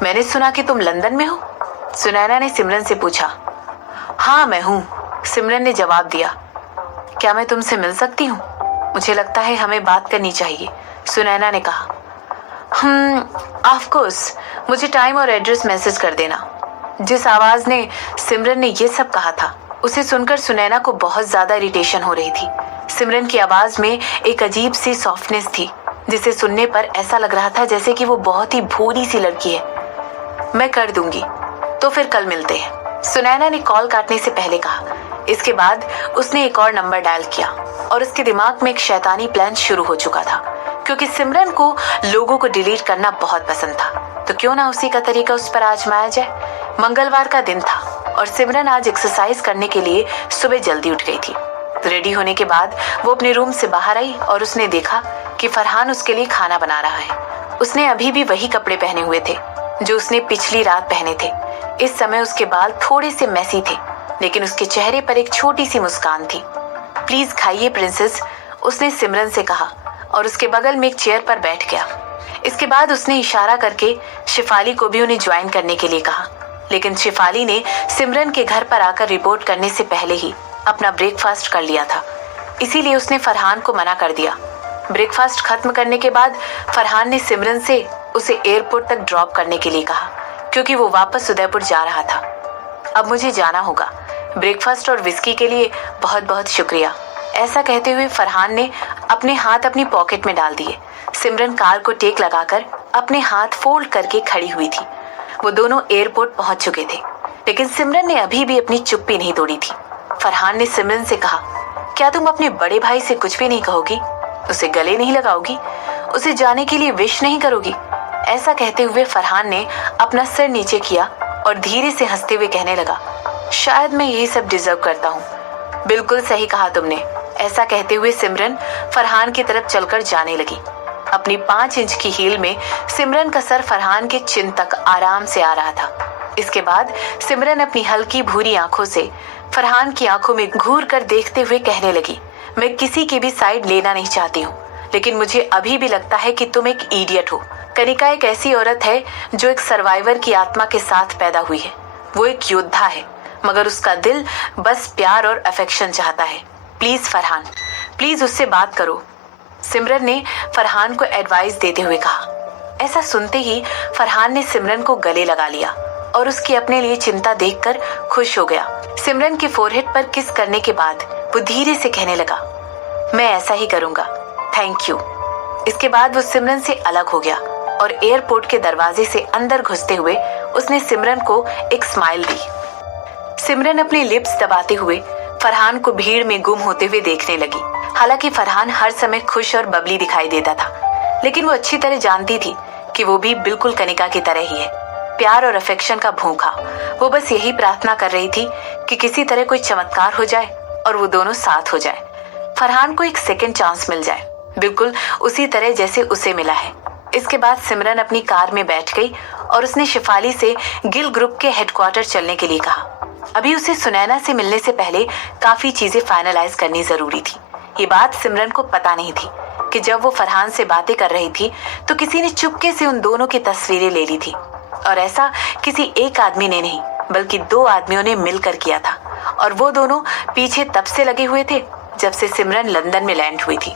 मैंने सुना कि तुम लंदन में हो? सुनैना ने सिमरन से पूछा। हाँ, मैं हूँ, सिमरन ने जवाब दिया। क्या मैं तुमसे मिल सकती हूँ? मुझे लगता है हमें बात करनी चाहिए, सुनैना ने कहा। ऑफ कोर्स, मुझे टाइम और एड्रेस मैसेज कर देना। जिस आवाज ने सिमरन ने ये सब कहा था, उसे सुनकर सुनैना को बहुत ज्यादा इरिटेशन हो रही थी। सिमरन की आवाज में एक अजीब सी सॉफ्टनेस थी, जिसे सुनने पर ऐसा लग रहा था जैसे कि वो बहुत ही भोली सी लड़की है। मैं कर दूंगी, तो फिर कल मिलते हैं, सुनैना ने कॉल काटने से पहले कहा। इसके बाद उसने एक और नंबर डायल किया और उसके दिमाग में एक शैतानी प्लान शुरू हो चुका था। क्योंकि सिमरन को लोगों को डिलीट करना बहुत पसंद था, तो क्यों ना उसी का तरीका उस पर आजमाया जाए। मंगलवार का दिन था और सिमरन आज एक्सरसाइज करने के लिए सुबह जल्दी उठ गई थी। रेडी होने के बाद वो अपने रूम से बाहर आई और उसने देखा कि फरहान उसके लिए खाना बना रहा है। उसने अभी भी वही कपड़े पहने हुए थे जो उसने पिछली रात पहने थे। इस समय उसके बाल थोड़े से मैसी थे लेकिन उसके चेहरे पर एक छोटी सी मुस्कान थी। प्लीज खाइए प्रिंसेस, उसने सिमरन से कहा और उसके बगल में एक चेयर पर बैठ गया। इसके बाद उसने इशारा करके शिफाली को भी उन्हें ज्वाइन करने के लिए कहा, लेकिन शिफाली ने सिमरन के घर पर आकर रिपोर्ट करने से पहले ही अपना ब्रेकफास्ट कर लिया था, इसीलिए उसने फरहान को मना कर दिया। ब्रेकफास्ट खत्म करने के बाद फरहान ने सिमरन से उसे एयरपोर्ट तक ड्रॉप करने के लिए कहा, क्योंकि वो वापस उदयपुर जा रहा था। अब मुझे जाना होगा, ब्रेकफास्ट और विस्की के लिए बहुत बहुत शुक्रिया। ऐसा कहते हुए फरहान ने अपने हाथ अपनी पॉकेट में डाल दिए। सिमरन कार को टेक लगाकर अपने हाथ फोल्ड करके खड़ी हुई थी। वो दोनों एयरपोर्ट पहुंच चुके थे, लेकिन सिमरन ने अभी भी अपनी चुप्पी नहीं तोड़ी थी। फरहान ने सिमरन से कहा, क्या तुम अपने बड़े भाई से कुछ भी नहीं कहोगी? उसे गले नहीं लगाओगी? उसे जाने के लिए विश नहीं करोगी? ऐसा कहते हुए फरहान ने अपना सिर नीचे किया और धीरे से हंसते हुए कहने लगा, शायद मैं यही सब डिजर्व करता हूँ। बिल्कुल सही कहा तुमने। ऐसा कहते हुए सिमरन फरहान की तरफ चलकर जाने लगी। अपनी 5 इंच की हील में सिमरन का सर फरहान के चिन तक आराम से आ रहा था। इसके बाद सिमरन अपनी हल्की भूरी आंखों से फरहान की आंखों में घूर कर देखते हुए कहने लगी, मैं किसी की भी साइड लेना नहीं चाहती हूँ, लेकिन मुझे अभी भी लगता है कि तुम एक इडियट हो। कनिका एक ऐसी औरत है जो एक सर्वाइवर की आत्मा के साथ पैदा हुई है। वो एक योद्धा है, मगर उसका दिल बस प्यार और अफेक्शन चाहता है। प्लीज फरहान, प्लीज उससे बात करो, सिमरन ने फरहान को एडवाइस देते हुए कहा। ऐसा सुनते ही फरहान ने सिमरन को गले लगा लिया और उसकी अपने लिए चिंता देखकर खुश हो गया। सिमरन के फोरहेड पर किस करने के बाद वो धीरे से कहने लगा, मैं ऐसा ही करूंगा, थैंक यू। इसके बाद वो सिमरन से अलग हो गया और एयरपोर्ट के दरवाजे से अंदर घुसते हुए उसने सिमरन को एक स्माइल दी। सिमरन अपने लिप्स दबाते हुए फरहान को भीड़ में गुम होते हुए देखने लगी। हालांकि फरहान हर समय खुश और बबली दिखाई देता था, लेकिन वो अच्छी तरह जानती थी कि वो भी बिल्कुल कनिका की तरह ही है, प्यार और अफेक्शन का भूखा। वो बस यही प्रार्थना कर रही थी कि किसी तरह कोई चमत्कार हो जाए और वो दोनों साथ हो जाए। फरहान को एक सेकंड चांस मिल जाए, बिल्कुल उसी तरह जैसे उसे मिला है। इसके बाद सिमरन अपनी कार में बैठ गई और उसने शिफाली से गिल ग्रुप के हेडक्वार्टर चलने के लिए कहा। अभी उसे सुनैना से मिलने से पहले काफी चीजें फाइनलाइज करनी जरूरी थी। ये बात सिमरन को पता नहीं थी कि जब वो फरहान से बातें कर रही थी तो किसी ने चुपके से उन दोनों की तस्वीरें ले ली थी, और ऐसा किसी एक आदमी ने नहीं बल्कि 2 आदमियों ने मिलकर किया था। और वो दोनों पीछे तब से लगे हुए थे जब से सिमरन लंदन में लैंड हुई थी।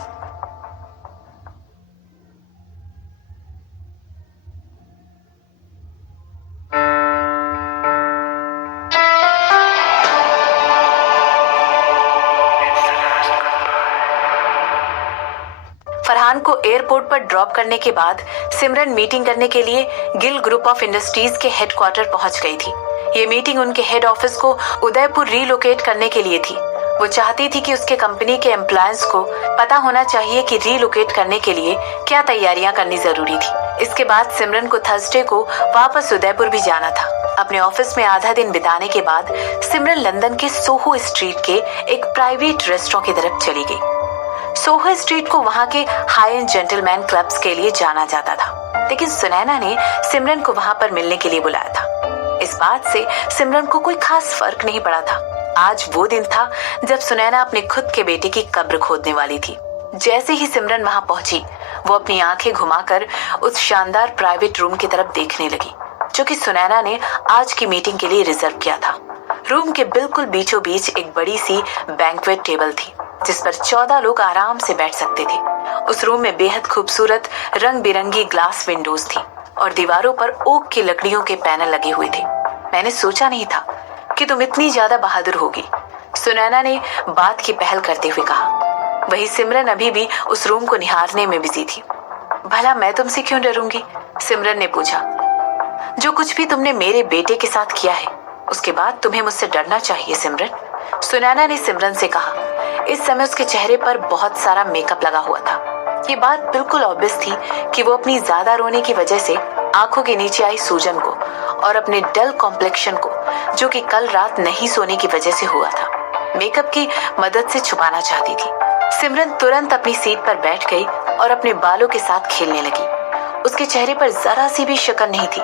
फरहान को एयरपोर्ट पर ड्रॉप करने के बाद सिमरन मीटिंग करने के लिए गिल ग्रुप ऑफ इंडस्ट्रीज के हेडक्वार्टर पहुंच गई थी। ये मीटिंग उनके हेड ऑफिस को उदयपुर रीलोकेट करने के लिए थी। वो चाहती थी कि उसके कंपनी के एम्प्लॉयज को पता होना चाहिए कि रीलोकेट करने के लिए क्या तैयारियां करनी जरूरी थी। इसके बाद सिमरन को थर्सडे को वापस उदयपुर भी जाना था। अपने ऑफिस में आधा दिन बिताने के बाद सिमरन लंदन के सोहो स्ट्रीट के एक प्राइवेट रेस्टोरेंट की तरफ चली गई। सोहो स्ट्रीट को वहां के हाई एंड जेंटलमैन क्लब्स के लिए जाना जाता था, लेकिन सुनैना ने सिमरन को वहां पर मिलने के लिए बुलाया था। इस बात से सिमरन को कोई खास फर्क नहीं पड़ा था। आज वो दिन था जब सुनैना अपने खुद के बेटे की कब्र खोदने वाली थी। जैसे ही सिमरन वहां पहुंची, वो अपनी आंखें घुमाकर उस शानदार प्राइवेट रूम की तरफ देखने लगी, जो कि सुनैना ने आज की मीटिंग के लिए रिजर्व किया था। रूम के बिल्कुल बीचों बीच एक बड़ी सी बैंक्वेट टेबल थी, जिस पर 14 लोग आराम से बैठ सकते थे। उस रूम में बेहद खूबसूरत रंग बिरंगी ग्लास विंडोज थी और दीवारों पर ओक की लकड़ियों के पैनल लगे हुए थे। मैंने सोचा नहीं था कि तुम इतनी ज्यादा बहादुर होगी, सुनैना ने बात की पहल करते हुए कहा। वही सिमरन अभी भी उस रूम को निहारने में बिजी थी। भला मैं तुमसे क्यों डरूंगी? सिमरन ने पूछा। जो कुछ भी तुमने मेरे बेटे के साथ किया है, उसके बाद तुम्हें मुझसे डरना चाहिए सिमरन, सुनैना ने सिमरन से कहा। इस समय उसके चेहरे पर बहुत सारा मेकअप लगा हुआ था। ये बात बिल्कुल ऑब्वियस थी कि वो अपनी ज्यादा रोने की वजह से आंखों के नीचे आई सूजन को और अपने डल कॉम्प्लेक्शन को, जो कि कल रात नहीं सोने की वजह से हुआ था, मेकअप की मदद से छुपाना चाहती थी। सिमरन तुरंत अपनी सीट पर बैठ गई और अपने बालों के साथ खेलने लगी। उसके चेहरे पर जरा सी भी शिकन नहीं थी।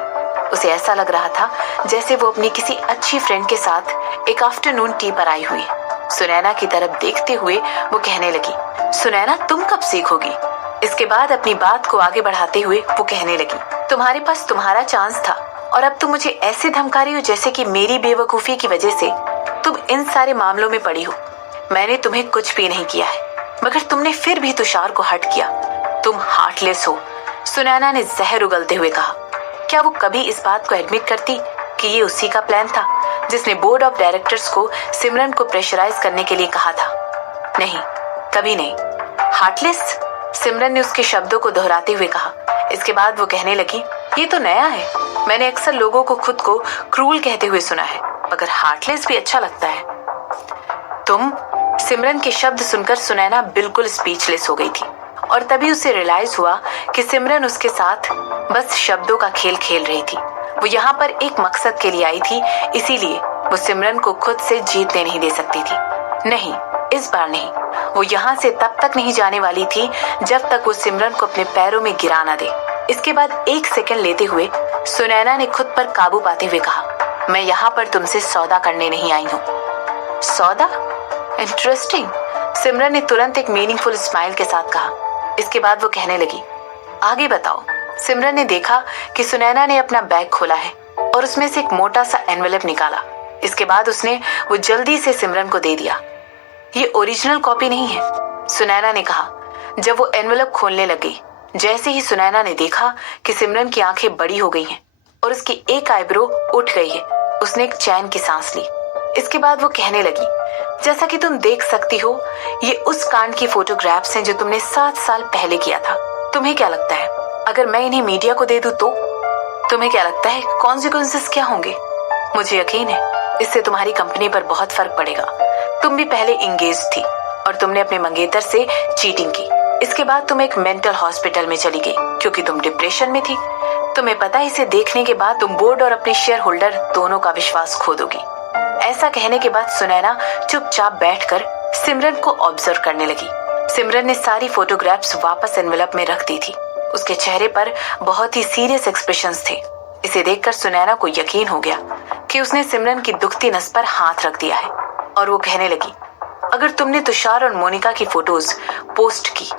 उसे ऐसा लग रहा था जैसे वो अपनी किसी अच्छी फ्रेंड के साथ एक आफ्टरनून टी पर आई हुई है। सुनैना की तरफ देखते हुए वो कहने लगी, सुनैना तुम कब सीखोगी? इसके बाद अपनी बात को आगे बढ़ाते हुए वो कहने लगी, तुम्हारे पास तुम्हारा चांस था और अब तुम मुझे ऐसे धमका रही हो जैसे कि मेरी बेवकूफी की वजह से तुम इन सारे मामलों में पड़ी हो। मैंने तुम्हें कुछ भी नहीं किया है, मगर तुमने फिर भी तुषार को हर्ट किया। तुम हार्टलेस हो, सुनैना ने जहर उगलते हुए कहा। क्या वो कभी इस बात को एडमिट करती कि ये उसी का प्लान था जिसने बोर्ड ऑफ डायरेक्टर्स को सिमरन को प्रेशराइज करने के लिए कहा था? नहीं, कभी नहीं। हार्टलेस? सिमरन ने उसके शब्दों को दोहराते हुए कहा। इसके बाद वो कहने लगी, ये तो नया है। मैंने अक्सर लोगों को खुद को क्रूल कहते हुए सुना है, मगर हार्टलेस भी अच्छा लगता है। तुम? सिमरन के शब्द सुनकर सुनैना बिल्कुल स्पीचलेस हो गई थी और तभी उसे रियलाइज हुआ कि सिमरन उसके साथ बस शब्दों का खेल खेल रही थी। वो यहाँ पर एक मकसद के लिए आई थी, इसीलिए वो सिमरन को खुद से जीतने नहीं दे सकती थी। नहीं, इस बार नहीं। वो यहाँ से तब तक नहीं जाने वाली थी जब तक वो सिमरन को अपने पैरों में गिरा न दे। इसके बाद एक सेकंड लेते हुए सुनैना ने खुद पर काबू पाते हुए कहा, मैं यहाँ पर तुमसे सौदा करने नहीं आई हूँ। सौदा? इंटरेस्टिंग। सिमरन ने तुरंत एक मीनिंगफुल स्माइल के साथ कहा। इसके बाद वो कहने लगी, आगे बताओ। सिमरन ने देखा कि सुनैना ने अपना बैग खोला है और उसमें से एक मोटा सा एनवेलप निकाला। इसके बाद उसने वो जल्दी से सिमरन को दे दिया। ये ओरिजिनल कॉपी नहीं है, सुनैना ने कहा जब वो एनवेलप खोलने लगी। जैसे ही सुनैना ने देखा कि सिमरन की आंखें बड़ी हो गई हैं और उसकी एक आईब्रो उठ गई है, उसने एक चैन की सांस ली। इसके बाद वो कहने लगी, जैसा कि तुम देख सकती हो, ये उस कांड की फोटोग्राफ्स हैं जो तुमने 7 साल पहले किया था। तुम्हें क्या लगता है अगर मैं इन्हें मीडिया को दे दूं तो? तुम्हें क्या लगता है कॉन्सिक्वेंसेस क्या होंगे? मुझे यकीन है इससे तुम्हारी कंपनी पर बहुत फर्क पड़ेगा। तुम भी पहले इंगेज थी और तुमने अपने मंगेतर से चीटिंग की। इसके बाद तुम एक मेंटल हॉस्पिटल में चली गई क्योंकि तुम डिप्रेशन में थी। तुम्हें पता है इसे देखने के बाद तुम बोर्ड और अपने शेयर होल्डर दोनों का विश्वास खो दोगी। ऐसा कहने के बाद सुनैना चुपचाप बैठकर सिमरन को ऑब्जर्व करने लगी। सिमरन ने सारी फोटोग्राफ्स वापस एनवेलप में रख दी थी। उसके चेहरे पर बहुत ही सीरियस एक्सप्रेशंस थे। इसे देखकर सुनैना को यकीन हो गया कि उसने सिमरन की दुखती नस पर हाथ रख दिया है और वो कहने लगी, अगर तुमने तुषार और मोनिका की फोटोज पोस्ट की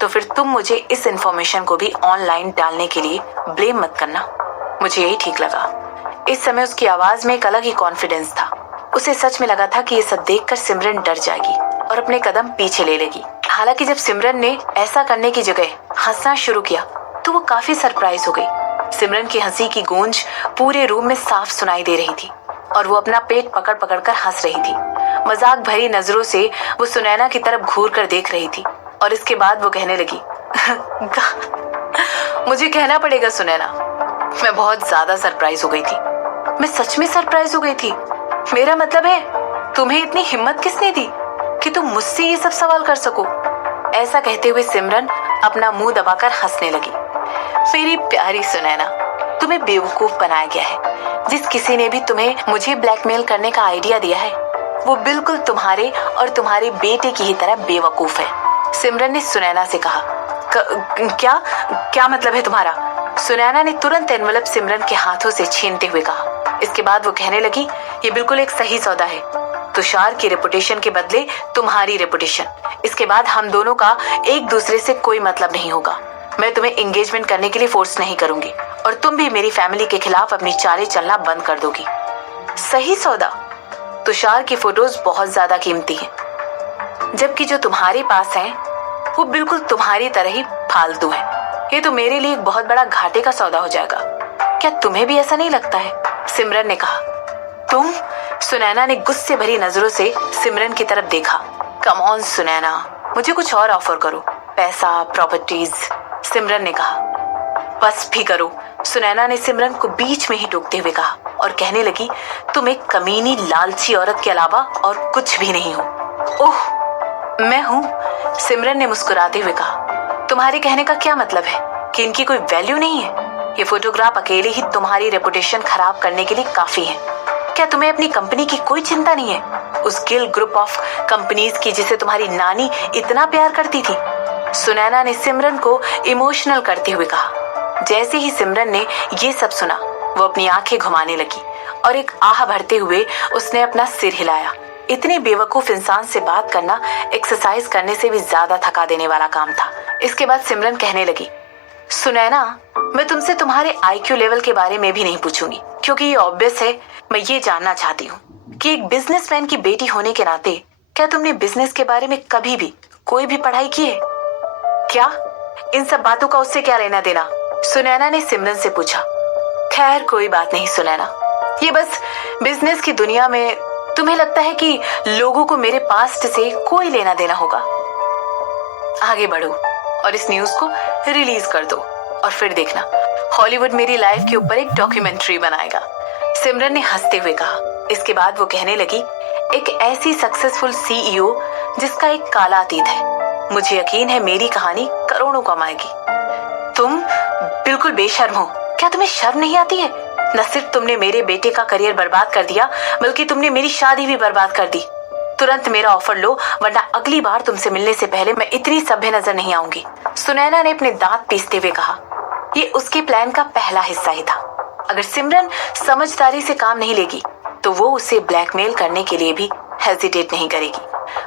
तो फिर तुम मुझे इस इंफॉर्मेशन को भी ऑनलाइन डालने के लिए ब्लेम मत करना। मुझे यही ठीक लगा। इस समय उसकी आवाज में एक अलग ही कॉन्फिडेंस था। उसे सच में लगा था कि ये सब देखकर सिमरन डर जाएगी और अपने कदम पीछे ले लेगी। हालांकि जब सिमरन ने ऐसा करने की जगह हंसना शुरू किया तो वो काफी सरप्राइज हो गई। सिमरन की हंसी की गूंज पूरे रूम में साफ सुनाई दे रही थी और वो अपना पेट पकड़ पकड़ कर हंस रही थी। मजाक भरी नजरों से वो सुनैना की तरफ घूर कर देख रही थी और इसके बाद वो कहने लगी, मुझे कहना पड़ेगा सुनैना, मैं बहुत ज्यादा सरप्राइज हो गई थी। मैं सच में सरप्राइज हो गई थी। मेरा मतलब है तुम्हें इतनी हिम्मत किसने दी कि तुम मुझसे ये सब सवाल कर सको? ऐसा कहते हुए सिमरन अपना मुंह दबाकर हंसने लगी। मेरी प्यारी सुनैना, तुम्हें बेवकूफ बनाया गया है। जिस किसी ने भी तुम्हें मुझे ब्लैकमेल करने का आइडिया दिया है वो बिल्कुल तुम्हारे और तुम्हारे बेटे की ही तरह बेवकूफ है। सिमरन ने सुनैना से कहा। क्या मतलब है तुम्हारा? सुनैना ने तुरंत एनवेलप सिमरन के हाथों से छीनते हुए कहा। इसके बाद वो कहने लगी, ये बिल्कुल एक सही सौदा है। तुषार की रेपुटेशन के बदले तुम्हारी रेपुटेशन। इसके बाद हम दोनों का एक दूसरे से कोई मतलब नहीं होगा। मैं तुम्हें एंगेजमेंट करने के लिए फोर्स नहीं करूंगी और तुम भी मेरी फैमिली के खिलाफ अपनी चालें चलना बंद कर दोगी। सही सौदा? तुषार की फोटोज बहुत ज्यादा कीमती हैं, जबकि जो तुम्हारे पास हैं वो बिल्कुल तुम्हारी तरह ही फालतू है। ये तो मेरे लिए एक बहुत बड़ा घाटे का सौदा हो जाएगा। क्या तुम्हें भी ऐसा नहीं लगता है? सिमरन ने कहा। तुम? सुनैना ने गुस्से भरी नजरों से सिमरन की तरफ देखा। कम ऑन सुनैना, मुझे कुछ और ऑफर करो, पैसा, प्रॉपर्टीज। सिमरन ने कहा। बस भी करो, सुनैना ने सिमरन को बीच में ही टोकते हुए कहा और कहने लगी, तुम एक कमीनी लालची औरत के अलावा और कुछ भी नहीं हो। ओह, मैं हूँ, सिमरन ने मुस्कुराते हुए कहा। तुम्हारे कहने का क्या मतलब है कि इनकी कोई वैल्यू नहीं है? ये फोटोग्राफ अकेले ही तुम्हारी रेपुटेशन खराब करने के लिए काफी है। क्या तुम्हें अपनी कंपनी की कोई चिंता नहीं है? उस गिल ग्रुप ऑफ कंपनीज की जिसे तुम्हारी नानी इतना प्यार करती थी। सुनैना ने सिमरन को इमोशनल करते हुए कहा। जैसे ही सिमरन ने ये सब सुना वो अपनी आंखें घुमाने लगी और एक आह भरते हुए उसने अपना सिर हिलाया। इतने बेवकूफ इंसान से बात करना एक्सरसाइज करने से भी ज्यादा थका देने वाला काम था। इसके बाद सिमरन कहने लगी, सुनैना, मैं तुमसे तुम्हारे IQ लेवल के बारे में भी नहीं पूछूंगी, क्योंकि ये ऑब्वियस है। मैं ये जानना चाहती हूँ कि एक बिजनेसमैन की बेटी होने के नाते क्या तुमने बिजनेस के बारे में कभी भी कोई भी पढ़ाई की है क्या? इन सब बातों का उससे क्या लेना देना? सुनैना ने सिमरन से पूछा। खैर कोई बात नहीं सुनैना, ये बस बिजनेस की दुनिया में तुम्हें लगता है कि लोगों को मेरे पास्ट से कोई लेना देना होगा। आगे बढ़ो और इस न्यूज को रिलीज कर दो और फिर देखना हॉलीवुड मेरी लाइफ के ऊपर एक डॉक्यूमेंट्री बनाएगा, सिमरन ने हंसते हुए कहा। इसके बाद वो कहने लगी, एक ऐसी सक्सेसफुल CEO जिसका एक काला अतीत है। मुझे यकीन है मेरी कहानी करोड़ों कमाएगी। तुम बिल्कुल बेशर्म हो, क्या तुम्हें शर्म नहीं आती है? न सिर्फ तुमने मेरे बेटे का करियर बर्बाद कर दिया, बल्कि तुमने मेरी शादी भी बर्बाद कर दी। तुरंत मेरा ऑफर लो, वरना अगली बार तुमसे मिलने से पहले मैं इतनी सभ्य नजर नहीं आऊंगी। सुनैना ने अपने दांत पीसते हुए कहा। ये उसके प्लान का पहला हिस्सा ही था। अगर सिमरन समझदारी से काम नहीं लेगी तो वो उसे ब्लैकमेल करने के लिए भी हेजिटेट नहीं करेगी।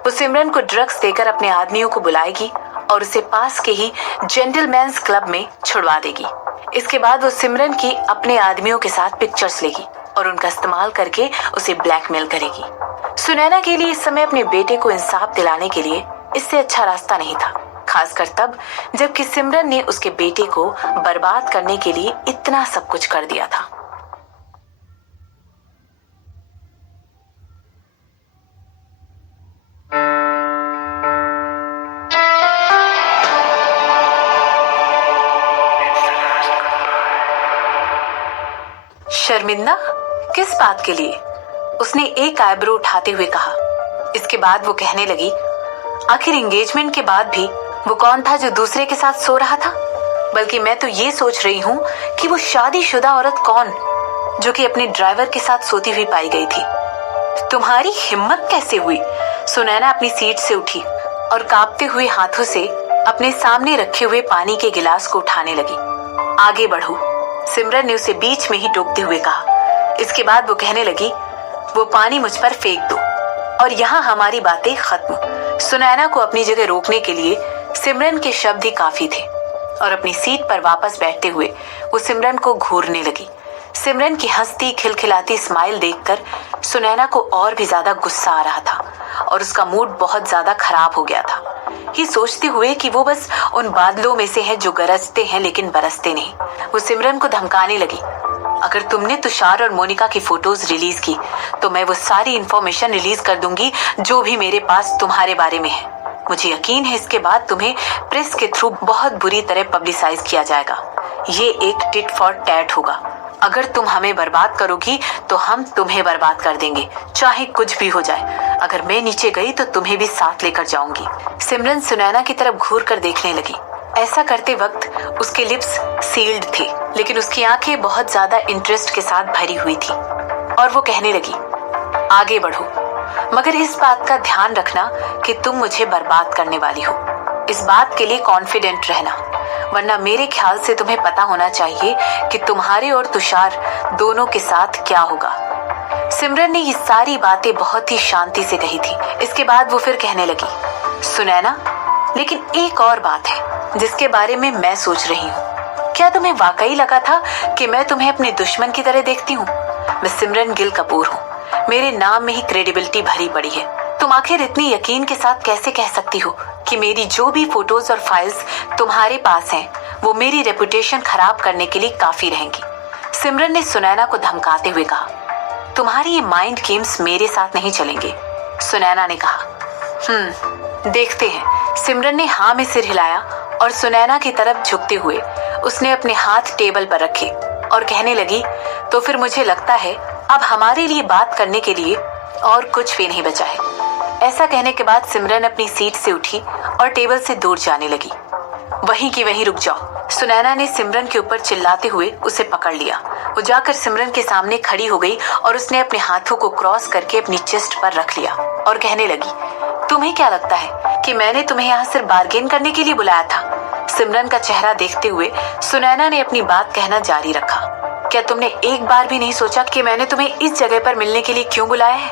वो सिमरन को ड्रग्स देकर अपने आदमियों को बुलाएगी और उसे पास के ही जेंटलमैन्स क्लब में छुड़वा देगी। इसके बाद वो सिमरन की अपने आदमियों के साथ पिक्चर्स लेगी और उनका इस्तेमाल करके उसे ब्लैकमेल करेगी। सुनैना के लिए इस समय अपने बेटे को इंसाफ दिलाने के लिए इससे अच्छा रास्ता नहीं था, खासकर तब जबकि सिमरन ने उसके बेटे को बर्बाद करने के लिए इतना सब कुछ कर दिया था। शर्मिंदा किस बात के लिए? उसने एक आईब्रो उठाते हुए कहा। इसके बाद वो कहने लगी, आखिर एंगेजमेंट के बाद भी वो कौन था जो दूसरे के साथ सो रहा था? बल्कि मैं तो ये सोच रही हूँ कि वो शादीशुदा औरत कौन जो कि अपने ड्राइवर के साथ सोती हुई पाई गई थी। तुम्हारी हिम्मत कैसे हुई? सुनैना अपनी सीट से उठी और कांपते हुए हाथों से अपने सामने रखे हुए पानी के गिलास को उठाने लगी। आगे बढ़ो, सिमरन ने उसे बीच में ही टोकते हुए कहा। इसके बाद वो कहने लगी, वो पानी मुझ पर फेंक दो और यहाँ हमारी बातें खत्म। सुनैना को अपनी जगह रोकने के लिए सिमरन के शब्द ही काफी थे और अपनी सीट पर वापस बैठते हुए वो सिमरन को घूरने लगी। सिमरन की हंसती खिलखिलाती स्माइल देखकर सुनैना को और भी ज्यादा गुस्सा आ रहा था और उसका मूड बहुत ज्यादा खराब हो गया था। ये सोचते हुए कि वो बस उन बादलों में से है जो गरजते हैं लेकिन बरसते नहीं, वो सिमरन को धमकाने लगी। अगर तुमने तुषार और मोनिका की फोटोज रिलीज की तो मैं वो सारी इंफॉर्मेशन रिलीज कर दूंगी जो भी मेरे पास तुम्हारे बारे में है। मुझे यकीन है इसके बाद तुम्हें प्रेस के थ्रू बहुत बुरी तरह पब्लिसाइज किया जाएगा। ये एक टिट फॉर टैट होगा। अगर तुम हमें बर्बाद करोगी तो हम तुम्हें बर्बाद कर देंगे, चाहे कुछ भी हो जाए। अगर मैं नीचे गई तो तुम्हें भी साथ लेकर जाऊंगी। सिमरन सुनैना की तरफ घूर कर देखने लगी। ऐसा करते वक्त उसके लिप्स सील्ड थे, लेकिन उसकी आंखें बहुत ज्यादा इंटरेस्ट के साथ भरी हुई थी और वो कहने लगी, आगे बढ़ो, मगर इस बात का ध्यान रखना कि तुम मुझे बर्बाद करने वाली हो। इस बात के लिए कॉन्फिडेंट रहना, वरना मेरे ख्याल से तुम्हें पता होना चाहिए कि तुम्हारे और तुषार दोनों के साथ क्या होगा। सिमरन ने ये सारी बातें बहुत ही शांति से कही थी। इसके बाद वो फिर कहने लगी, सुनैना, लेकिन एक और बात है जिसके बारे में मैं सोच रही हूँ। क्या तुम्हें वाकई लगा था कि मैं तुम्हें अपने दुश्मन की तरह देखती हूँ? मैं सिमरन गिल कपूर हूँ, मेरे नाम में ही क्रेडिबिलिटी भरी पड़ी है। तुम आखिर इतनी यकीन के साथ कैसे कह सकती हो कि मेरी जो भी फोटोज और फाइल्स तुम्हारे पास हैं वो मेरी रेपुटेशन खराब करने के लिए काफी रहेंगी? सिमरन ने सुनैना को धमकाते हुए कहा। तुम्हारी ये माइंड गेम्स मेरे साथ नहीं चलेंगे, सुनैना ने कहा। देखते हैं। सिमरन ने हाँ में सिर हिलाया और सुनैना की तरफ झुकते हुए उसने अपने हाथ टेबल पर रखे और कहने लगी, तो फिर मुझे लगता है अब हमारे लिए बात करने के लिए और कुछ भी नहीं बचा है। ऐसा कहने के बाद सिमरन अपनी सीट से उठी और टेबल से दूर जाने लगी। वहीं की वहीं रुक जाओ, सुनैना ने सिमरन के ऊपर चिल्लाते हुए उसे पकड़ लिया। वो जाकर सिमरन के सामने खड़ी हो गई और उसने अपने हाथों को क्रॉस करके अपनी चेस्ट पर रख लिया और कहने लगी, तुम्हें क्या लगता है कि मैंने तुम्हें यहाँ सिर्फ बार्गेन करने के लिए बुलाया था? सिमरन का चेहरा देखते हुए सुनैना ने अपनी बात कहना जारी रखा। क्या तुमने एक बार भी नहीं सोचा कि मैंने तुम्हें इस जगह पर मिलने के लिए क्यों बुलाया है?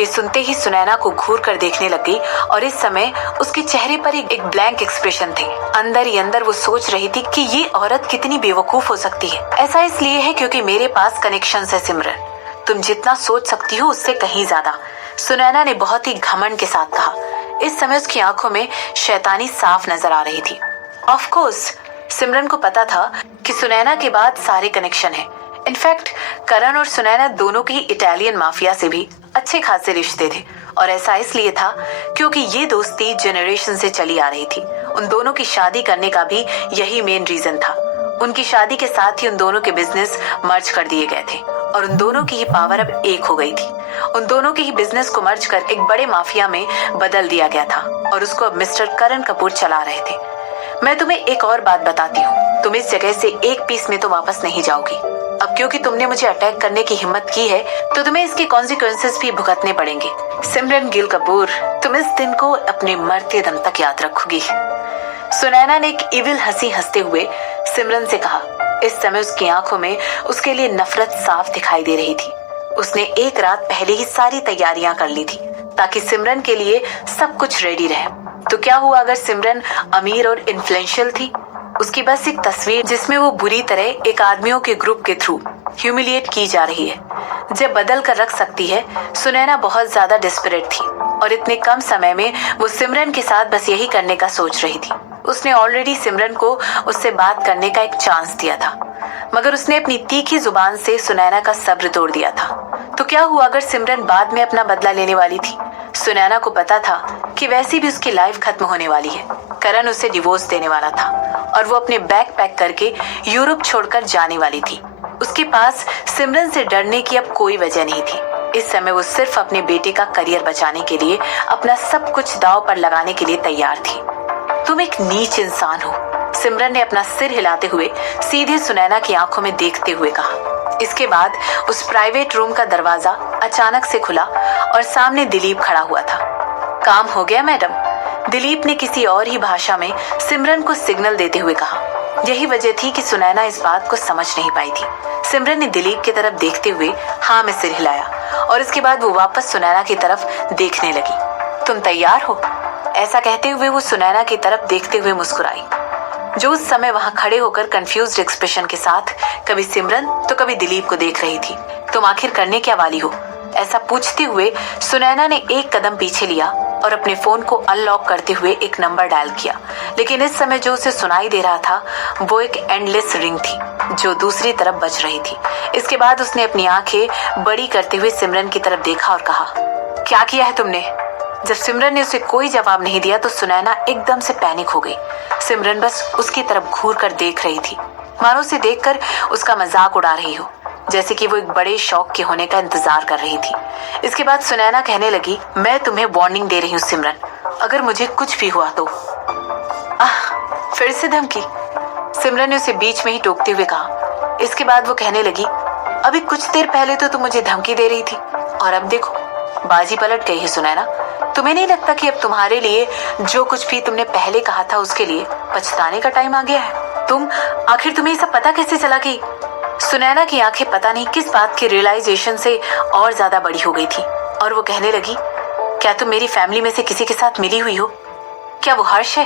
ये सुनते ही सुनैना को घूर कर देखने लग गई और इस समय उसके चेहरे पर एक ब्लैंक एक्सप्रेशन थे। अंदर ही अंदर वो सोच रही थी कि ये औरत कितनी बेवकूफ हो सकती है। ऐसा इसलिए है क्योंकि मेरे पास कनेक्शन है सिमरन, तुम जितना सोच सकती हो उससे कहीं ज्यादा, सुनैना ने बहुत ही घमंड के साथ कहा। इस समय उसकी आंखों में शैतानी साफ नजर आ रही थी। ऑफ कोर्स सिमरन को पता था कि सुनैना के बाद सारे कनेक्शन हैं। इनफैक्ट करण और सुनैना दोनों के ही इटालियन माफिया से भी अच्छे खासे रिश्ते थे और ऐसा इसलिए था क्योंकि ये दोस्ती जनरेशन से चली आ रही थी। उन दोनों की शादी करने का भी यही मेन रीजन था। उनकी शादी के साथ ही उन दोनों के बिजनेस मर्ज कर दिए गए थे और उन दोनों की ही पावर अब एक हो गई थी। उन दोनों के ही बिजनेस को मर्ज कर एक बड़े माफिया में बदल दिया गया था और उसको अब मिस्टर करण कपूर चला रहे थे। मैं तुम्हें एक और बात बताती हूँ, तुम इस जगह से एक पीस में तो वापस नहीं जाओगी। अब क्योंकि तुमने मुझे अटैक करने की हिम्मत की है तो तुम्हें इसके कॉन्सिक्वेंसेस भी भुगतने पड़ेंगे। सिमरन गिल कपूर, तुम इस दिन को अपने मरते दम तक याद रखोगी। सुनैना ने एक इविल हंसी हंसते हुए सिमरन से कहा। इस समय उसकी आंखों में उसके लिए नफरत साफ दिखाई दे रही थी। उसने एक रात पहले ही सारी तैयारियां कर ली थी ताकि सिमरन के लिए सब कुछ रेडी रहे। तो क्या हुआ अगर सिमरन अमीर और इन्फ्लुएंशियल थी? उसकी बस एक तस्वीर जिसमें वो बुरी तरह एक आदमियों के ग्रुप के थ्रू ह्यूमिलिएट की जा रही है। जब बदल कर रख सकती है, सुनैना बहुत ज्यादा डेस्परेट थी और इतने कम समय में वो सिमरन के साथ बस यही करने का सोच रही थी। उसने ऑलरेडी सिमरन को उससे बात करने का एक चांस दिया था, मगर उसने अपनी तीखी जुबान से सुनैना का सब्र तोड़ दिया था। तो क्या हुआ अगर सिमरन बाद में अपना बदला लेने वाली थी? सुनैना को पता था कि वैसी भी उसकी लाइफ खत्म होने वाली है। करण उसे डिवोर्स देने वाला था और वो अपने बैग पैक करके यूरोप छोड़कर जाने वाली थी। उसके पास सिमरन से डरने की अब कोई वजह नहीं थी। इस समय वो सिर्फ अपने बेटे का करियर बचाने के लिए अपना सब कुछ दांव पर लगाने के लिए तैयार थी। तुम एक नीच इंसान हो, सिमरन ने अपना सिर हिलाते हुए सीधे सुनैना की आंखों में देखते हुए कहा। इसके बाद उस प्राइवेट रूम का दरवाजा अचानक से खुला और सामने दिलीप खड़ा हुआ था। काम हो गया मैडम, दिलीप ने किसी और ही भाषा में सिमरन को सिग्नल देते हुए कहा। यही वजह थी कि सुनैना इस बात को समझ नहीं पाई थी। सिमरन ने दिलीप की तरफ देखते हुए हाँ में सिर हिलाया और इसके बाद वो वापस सुनैना की तरफ देखने लगी। तुम तैयार हो? ऐसा कहते हुए वो सुनैना की तरफ देखते हुए मुस्कुराई, जो उस समय वहां खड़े होकर कंफ्यूज्ड एक्सप्रेशन के साथ कभी सिमरन तो कभी दिलीप को देख रही थी। तुम आखिर करने क्या वाली हो? ऐसा पूछते हुए सुनैना ने एक कदम पीछे लिया और अपने फोन को अनलॉक करते हुए एक नंबर डायल किया। लेकिन इस समय जो उसे सुनाई दे रहा था वो एक एंडलेस रिंग थी जो दूसरी तरफ बज रही थी। इसके बाद उसने अपनी आंखें बड़ी करते हुए सिमरन की तरफ देखा और कहा, क्या किया है तुमने? जब सिमरन ने उसे कोई जवाब नहीं दिया तो सुनैना एकदम से पैनिक हो गई। सिमरन बस उसकी तरफ घूर कर देख रही थी, मानो उसे देखकर उसका मजाक उड़ा रही हो, जैसे कि वो एक बड़े शौक के होने का इंतजार कर रही थी। इसके बाद सुनैना कहने लगी, मैं तुम्हें वार्निंग दे रही हूँ सिमरन, अगर मुझे कुछ भी हुआ तो। फिर से धमकी? सिमरन ने उसे बीच में ही टोकते हुए कहा। इसके बाद वो कहने लगी, अभी कुछ देर पहले तो तुम मुझे धमकी दे रही थी और अब देखो बाजी पलट गई है सुनैना। तुम्हें नहीं लगता कि अब तुम्हारे लिए जो कुछ भी तुमने पहले कहा था उसके लिए पछताने का टाइम आ गया है? आखिर तुम्हें ये सब पता कैसे चला? कि सुनैना की आंखें पता नहीं किस बात के रियलाइजेशन से और ज्यादा बड़ी हो गई थी और वो कहने लगी, क्या तुम मेरी फैमिली में से किसी के साथ मिली हुई हो? क्या वो हर्ष है?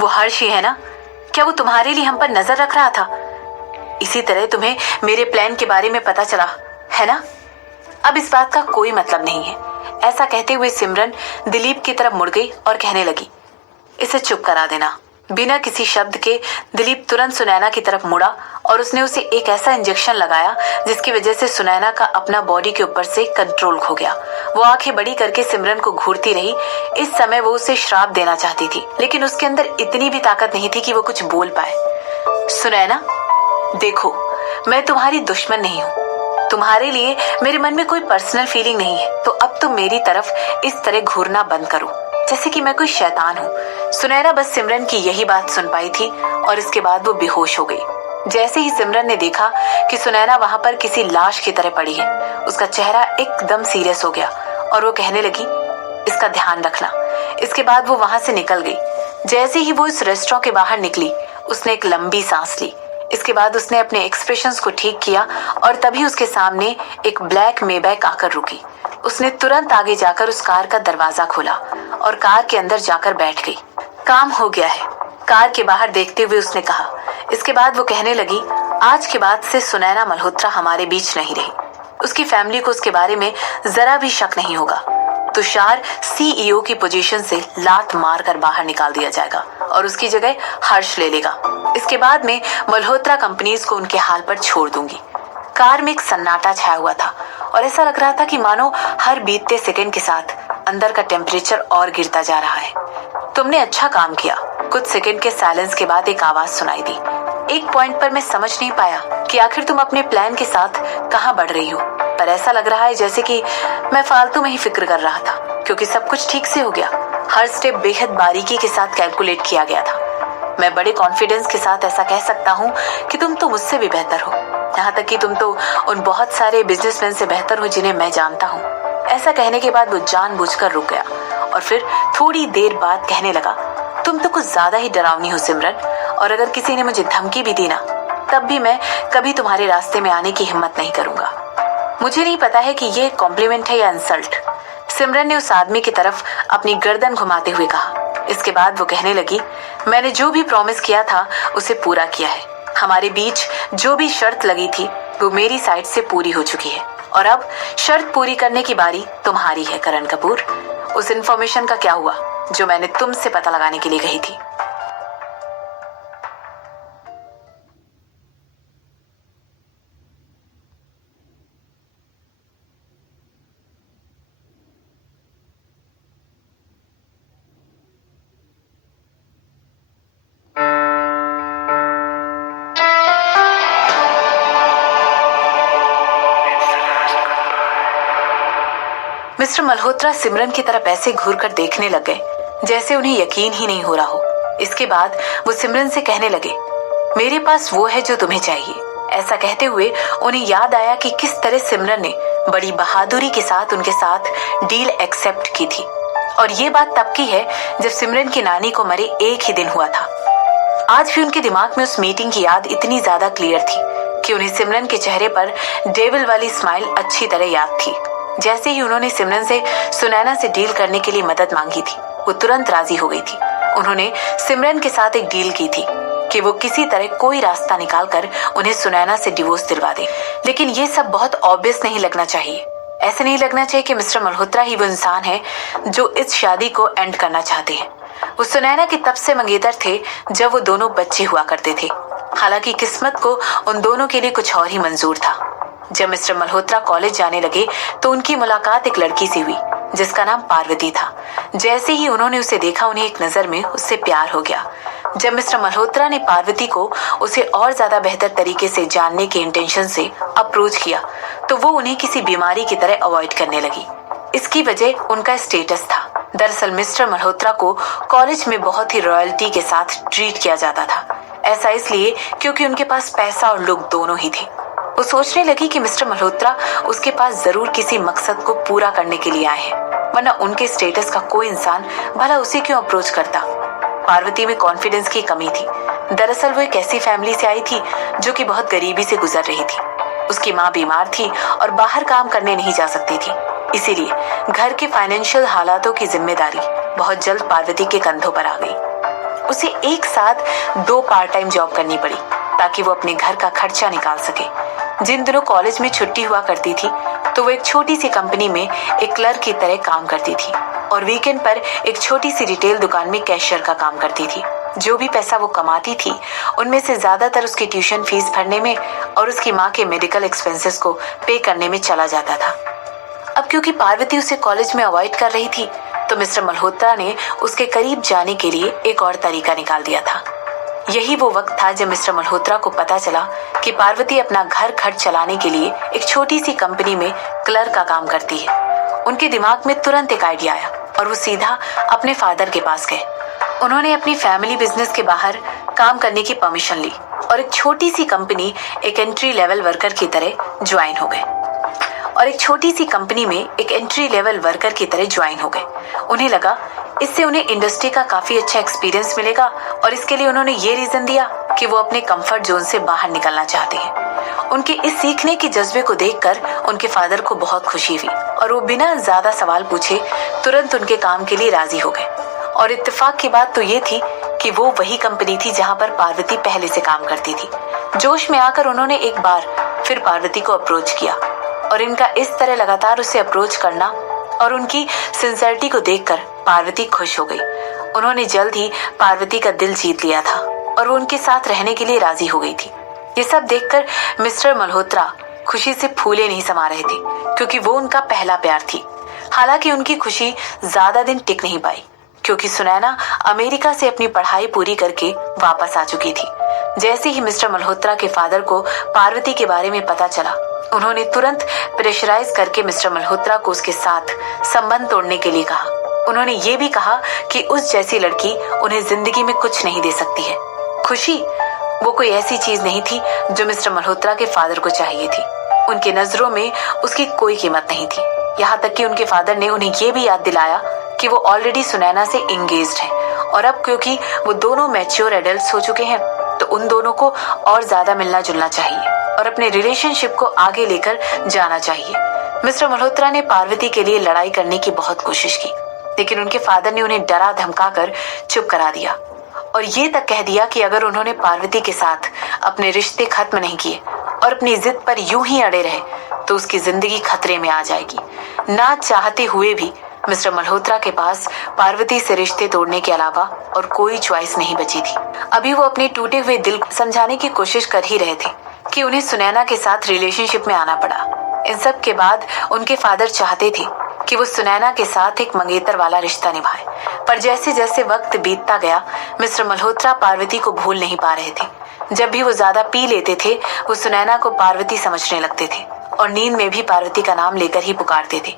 वो हर्ष ही है ना? क्या वो तुम्हारे लिए हम पर नजर रख रहा था? इसी तरह तुम्हें मेरे प्लान के बारे में पता चला है ना? अब इस बात का कोई मतलब नहीं है। ऐसा कहते हुए सिमरन दिलीप की तरफ मुड़ गई और कहने लगी, इसे चुप करा देना। बिना किसी शब्द के दिलीप तुरंत सुनैना की तरफ मुड़ा और उसने उसे एक ऐसा इंजेक्शन लगाया जिसकी वजह से सुनैना का अपना बॉडी के ऊपर से कंट्रोल खो गया। वो आंखें बड़ी करके सिमरन को घूरती रही। इस समय वो उसे श्राप देना चाहती थी, लेकिन उसके अंदर इतनी भी ताकत नहीं थी कि वो कुछ बोल पाए। सुनैना, देखो, मैं तुम्हारी दुश्मन नहीं हूँ। तुम्हारे लिए मेरे मन में कोई पर्सनल फीलिंग नहीं है, तो अब तुम मेरी तरफ इस तरह घूरना बंद करो जैसे कि मैं कोई शैतान हूँ। सुनैना बस सिमरन की यही बात सुन पाई थी और इसके बाद वो बेहोश हो गई। जैसे ही सिमरन ने देखा कि सुनैना वहां पर किसी लाश की तरह पड़ी है, उसका चेहरा एकदम सीरियस हो गया और वो कहने लगी, इसका ध्यान रखना। इसके बाद वो वहां से निकल गई। जैसे ही वो इस रेस्टोरेंट के बाहर निकली, उसने एक लंबी सांस ली। इसके बाद उसने अपने एक्सप्रेशंस को ठीक किया और तभी उसके सामने एक ब्लैक मेबैक आकर रुकी। उसने तुरंत आगे जाकर उस कार का दरवाजा खोला और कार के अंदर जाकर बैठ गई। काम हो गया है, कार के बाहर देखते हुए उसने कहा। इसके बाद वो कहने लगी, आज के बाद से सुनैना मल्होत्रा हमारे बीच नहीं रही। उसकी फैमिली को उसके बारे में जरा भी शक नहीं होगा। तुषार CEO की पोजीशन से लात मार कर बाहर निकाल दिया जाएगा और उसकी जगह हर्ष ले लेगा। इसके बाद में मल्होत्रा कंपनीज को उनके हाल पर छोड़ दूंगी। कार में एक सन्नाटा छाया हुआ था और ऐसा लग रहा था कि मानो हर बीतते सेकंड के साथ अंदर का टेम्परेचर और गिरता जा रहा है। तुमने अच्छा काम किया। कुछ सेकंड के साइलेंस के बाद एक आवाज सुनाई दी। एक पॉइंट पर मैं समझ नहीं पाया कि आखिर तुम अपने प्लान के साथ कहां बढ़ रही हो, पर ऐसा लग रहा है जैसे कि मैं फालतू में ही फिक्र कर रहा था, क्योंकि सब कुछ ठीक से हो गया। हर स्टेप बेहद बारीकी के साथ कैलकुलेट किया गया था। मैं बड़े कॉन्फिडेंस के साथ ऐसा कह सकता हूँ कि तुम तो मुझसे भी बेहतर हो, यहाँ तक कि तुम तो उन बहुत सारे बिजनेसमैन से बेहतर हो जिन्हें मैं जानता हूँ। ऐसा कहने के बाद वो जानबूझकर रुक गया और फिर थोड़ी देर बाद कहने लगा, तुम तो कुछ ज्यादा ही डरावनी हो सिमरन, और अगर किसी ने मुझे धमकी भी दी ना, तब भी मैं कभी तुम्हारे रास्ते में आने की हिम्मत नहीं करूंगा। मुझे नहीं पता है कि ये कॉम्प्लीमेंट है या इंसल्ट, सिमरन ने उस आदमी की तरफ अपनी गर्दन घुमाते हुए कहा। इसके बाद वो कहने लगी, मैंने जो भी प्रॉमिस किया था उसे पूरा किया है। हमारे बीच जो भी शर्त लगी थी वो मेरी साइड से पूरी हो चुकी है और अब शर्त पूरी करने की बारी तुम्हारी है करण कपूर। उस इंफॉर्मेशन का क्या हुआ जो मैंने तुमसे पता लगाने के लिए कही थी? मिस्टर मल्होत्रा सिमरन की तरफ ऐसे घूर कर देखने लग गए जैसे उन्हें यकीन ही नहीं हो रहा हो। इसके बाद वो सिमरन से कहने लगे, मेरे पास वो है जो तुम्हें चाहिए। ऐसा कहते हुए उन्हें याद आया कि किस तरह सिमरन ने बड़ी बहादुरी के साथ उनके साथ डील एक्सेप्ट की थी, और ये बात तब की है जब सिमरन की नानी को मरे एक ही दिन हुआ था। आज भी उनके दिमाग में उस मीटिंग की याद इतनी ज्यादा क्लियर थी कि उन्हें सिमरन के चेहरे पर डेविल वाली स्माइल अच्छी तरह याद थी। जैसे ही उन्होंने सिमरन से सुनैना से डील करने के लिए मदद मांगी थी, वो तुरंत राजी हो गई थी। उन्होंने सिमरन के साथ एक डील की थी कि वो किसी तरह कोई रास्ता निकालकर उन्हें सुनैना से डिवोर्स दिलवा दे। लेकिन ये सब बहुत ऑब्वियस नहीं लगना चाहिए। ऐसे नहीं लगना चाहिए कि मिस्टर मल्होत्रा ही वो इंसान है जो इस शादी को एंड करना चाहते हैं। वो सुनैना के तब से मंगेतर थे जब वो दोनों बच्चे हुआ करते थे। हालांकि किस्मत को उन दोनों के लिए कुछ और ही मंजूर था। जब मिस्टर मल्होत्रा कॉलेज जाने लगे तो उनकी मुलाकात एक लड़की से हुई जिसका नाम पार्वती था। जैसे ही उन्होंने उसे देखा, उन्हें एक नजर में उससे प्यार हो गया। जब मिस्टर मल्होत्रा ने पार्वती को उसे और ज्यादा बेहतर तरीके से जानने के इंटेंशन से अप्रोच किया तो वो उन्हें किसी बीमारी की तरह अवॉइड करने लगी। इसकी वजह उनका स्टेटस था। दरअसल मिस्टर मल्होत्रा को कॉलेज में बहुत ही रॉयल्टी के साथ ट्रीट किया जाता था। ऐसा इसलिए क्योंकि उनके पास पैसा और लुक दोनों ही थे। वो सोचने लगी कि मिस्टर मल्होत्रा उसके पास जरूर किसी मकसद को पूरा करने के लिए आए हैं, वरना उनके स्टेटस का कोई इंसान भला उसे क्यों अप्रोच करता। पार्वती में कॉन्फिडेंस की कमी थी। दरअसल वो एक ऐसी फैमिली से आई थी जो कि बहुत गरीबी से गुजर रही थी। उसकी माँ बीमार थी और बाहर काम करने नहीं जा सकती थी, इसीलिए घर के फाइनेंशियल हालातों की जिम्मेदारी बहुत जल्द पार्वती के कंधों पर आ गई। उसे एक साथ 2 पार्ट टाइम जॉब करनी पड़ी ताकि वो अपने घर का खर्चा निकाल सके। जिन दिनों कॉलेज में छुट्टी हुआ करती थी तो वो एक छोटी सी कंपनी में एक क्लर्क की तरह काम करती थी और वीकेंड पर एक छोटी सी रिटेल दुकान में कैशियर का काम करती थी। जो भी पैसा वो कमाती थी उनमें से ज्यादातर उसकी ट्यूशन फीस भरने में और उसकी माँ के मेडिकल एक्सपेंसेस को पे करने में चला जाता था। अब क्योंकि पार्वती उसे कॉलेज में अवॉइड कर रही थी तो मिस्टर मल्होत्रा ने उसके करीब जाने के लिए एक और तरीका निकाल दिया था। यही वो वक्त था जब मिस्टर मल्होत्रा को पता चला कि पार्वती अपना घर खर्च चलाने के लिए एक छोटी सी कंपनी में क्लर्क का काम करती है। उनके दिमाग में तुरंत एक आइडिया आया और वो सीधा अपने फादर के पास गए। उन्होंने अपनी फैमिली बिजनेस के बाहर काम करने की परमिशन ली और एक छोटी सी कंपनी एक एंट्री लेवल वर्कर की तरह ज्वाइन हो गए। उन्हें लगा इससे उन्हें इंडस्ट्री का काफी अच्छा एक्सपीरियंस मिलेगा और इसके लिए उन्होंने ये रीजन दिया कि वो अपने कंफर्ट जोन से बाहर निकलना चाहते हैं। उनके इस सीखने के जज्बे को देखकर उनके फादर को बहुत खुशी हुई और वो बिना ज्यादा सवाल पूछे तुरंत उनके काम के लिए राजी हो गए। और इत्तेफाक की बात तो ये थी कि वो वही कंपनी थी जहां पर पार्वती पहले से काम करती थी। जोश में आकर उन्होंने एक बार फिर पार्वती को अप्रोच किया और इनका इस तरह लगातार उसे अप्रोच करना और उनकी सिंसियरिटी को देखकर पार्वती खुश हो गई। उन्होंने जल्द ही पार्वती का दिल जीत लिया था और वो उनके साथ रहने के लिए राजी हो गई थी। ये सब देखकर मिस्टर मल्होत्रा खुशी से फूले नहीं समा रहे थे, क्योंकि वो उनका पहला प्यार थी। हालांकि उनकी खुशी ज्यादा दिन टिक नहीं पाई, क्योंकि सुनैना अमेरिका से अपनी पढ़ाई पूरी करके वापस आ चुकी थी। जैसे ही मिस्टर मल्होत्रा के फादर को पार्वती के बारे में पता चला, उन्होंने तुरंत प्रेशराइज करके मिस्टर मल्होत्रा को उसके साथ संबंध तोड़ने के लिए कहा। उन्होंने ये भी कहा कि उस जैसी लड़की उन्हें जिंदगी में कुछ नहीं दे सकती है। खुशी वो कोई ऐसी चीज नहीं थी जो मिस्टर मल्होत्रा के फादर को चाहिए थी। उनके नजरों में उसकी कोई कीमत नहीं थी। यहाँ तक कि उनके फादर ने उन्हें ये भी याद दिलाया कि वो ऑलरेडी सुनैना से एंगेज्ड है और अब क्योंकि वो दोनों मैच्योर एडल्ट्स हो चुके हैं तो उन दोनों को और ज्यादा मिलना जुलना चाहिए और अपने रिलेशनशिप को आगे लेकर जाना चाहिए। मिस्टर मल्होत्रा ने पार्वती के लिए लड़ाई करने की बहुत कोशिश की, लेकिन उनके फादर ने उन्हें डरा धमका कर चुप करा दिया और ये तक कह दिया कि अगर उन्होंने पार्वती के साथ अपने रिश्ते खत्म नहीं किए और अपनी जिद पर यूं ही अड़े रहे तो उसकी जिंदगी खतरे में आ जाएगी। ना चाहते हुए भी मिस्टर मल्होत्रा के पास पार्वती से रिश्ते तोड़ने के अलावा और कोई चॉइस नहीं बची थी। अभी वो अपने टूटे हुए दिल को समझाने की कोशिश कर ही रहे थे कि उन्हें सुनैना के साथ रिलेशनशिप में आना पड़ा। इन सब के बाद उनके फादर चाहते थे कि वो सुनैना के साथ एक मंगेतर वाला रिश्ता निभाए, पर जैसे जैसे वक्त बीतता गया मिस्टर मल्होत्रा पार्वती को भूल नहीं पा रहे थे। जब भी वो ज्यादा पी लेते थे वो सुनैना को पार्वती समझने लगते थे और नींद में भी पार्वती का नाम लेकर ही पुकारते थे।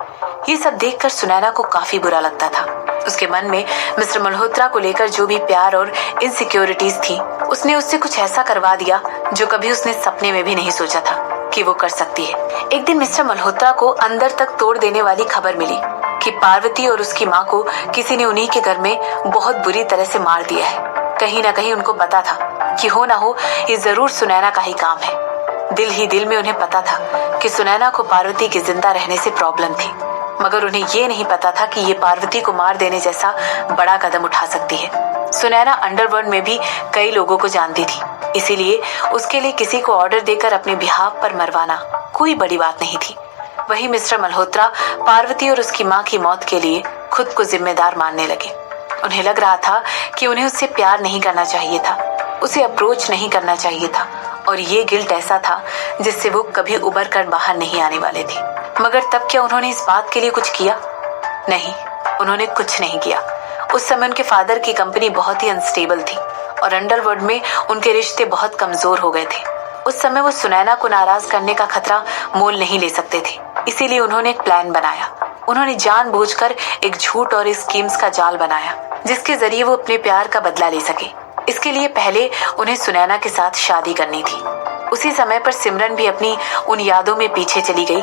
ये सब देखकर सुनैना को काफी बुरा लगता था। उसके मन में मिस्टर मल्होत्रा को लेकर जो भी प्यार और इनसिक्योरिटीज थी, उसने उससे कुछ ऐसा करवा दिया जो कभी उसने सपने में भी नहीं सोचा था कि वो कर सकती है। एक दिन मिस्टर मल्होत्रा को अंदर तक तोड़ देने वाली खबर मिली कि पार्वती और उसकी माँ को किसी ने उन्हीं के घर में बहुत बुरी तरह से मार दिया है। कहीं ना कहीं उनको पता था कि हो ना हो ये जरूर सुनैना का ही काम है। दिल ही दिल में उन्हें पता था कि सुनैना को पार्वती के जिंदा रहने से प्रॉब्लम थी, मगर उन्हें ये नहीं पता था कि ये पार्वती को मार देने जैसा बड़ा कदम उठा सकती है। सुनैना अंडरवर्ल्ड में भी कई लोगों को जानती थी, इसीलिए उसके लिए किसी को ऑर्डर देकर अपने बिहाफ पर मरवाना कोई बड़ी बात नहीं थी। वही मिस्टर मल्होत्रा पार्वती और उसकी माँ की मौत के लिए खुद को जिम्मेदार मानने लगे। उन्हें लग रहा था कि उन्हें उससे प्यार नहीं करना चाहिए था, उसे अप्रोच नहीं करना चाहिए था और ये गिल्ट ऐसा था जिससे वो कभी उबर कर बाहर नहीं आने वाले थे। मगर तब क्या उन्होंने इस बात के लिए कुछ किया? नहीं, उन्होंने कुछ नहीं किया। उस समय उनके फादर की कंपनी बहुत ही अनस्टेबल थी और अंडरवर्ल्ड में उनके रिश्ते बहुत कमजोर हो गए थे। उस समय वो सुनैना को नाराज करने का खतरा मोल नहीं ले सकते थे, इसीलिए उन्होंने एक प्लान बनाया। उन्होंने जानबूझकर एक झूठ और स्कीम्स का जाल बनाया जिसके जरिए वो अपने प्यार का बदला ले सके। इसके लिए पहले उन्हें सुनैना के साथ शादी करनी थी। उसी समय पर सिमरन भी अपनी उन यादों में पीछे चली गई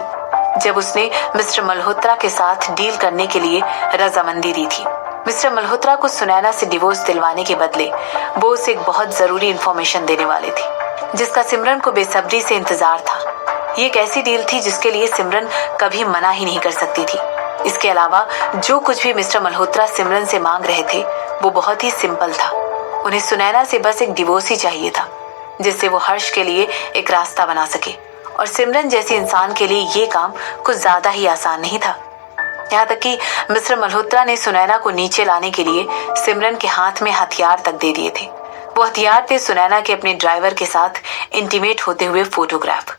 जब उसने मिस्टर मल्होत्रा के साथ डील करने के लिए रजामंदी दी थी। मिस्टर मल्होत्रा को सुनैना से डिवोर्स दिलवाने के बदले वो उसे एक बहुत जरूरी इंफॉर्मेशन देने वाले थे, जिसका सिमरन को बेसब्री से इंतजार था। ये एक ऐसी डील थी जिसके लिए सिमरन कभी मना ही नहीं कर सकती थी। इसके अलावा जो कुछ भी मिस्टर मल्होत्रा सिमरन से मांग रहे थे वो बहुत ही सिंपल था। उन्हें सुनैना से बस एक डिवोर्स ही चाहिए था, जिससे वो हर्ष के लिए एक रास्ता बना सके। और सिमरन जैसे इंसान के लिए ये काम कुछ ज्यादा ही आसान नहीं था। यहाँ तक कि मिस्टर मल्होत्रा ने सुनैना को नीचे लाने के लिए सिमरन के हाथ में हथियार तक दे दिए थे। वो हथियार थे सुनैना के अपने ड्राइवर के साथ इंटीमेट होते हुए फोटोग्राफ।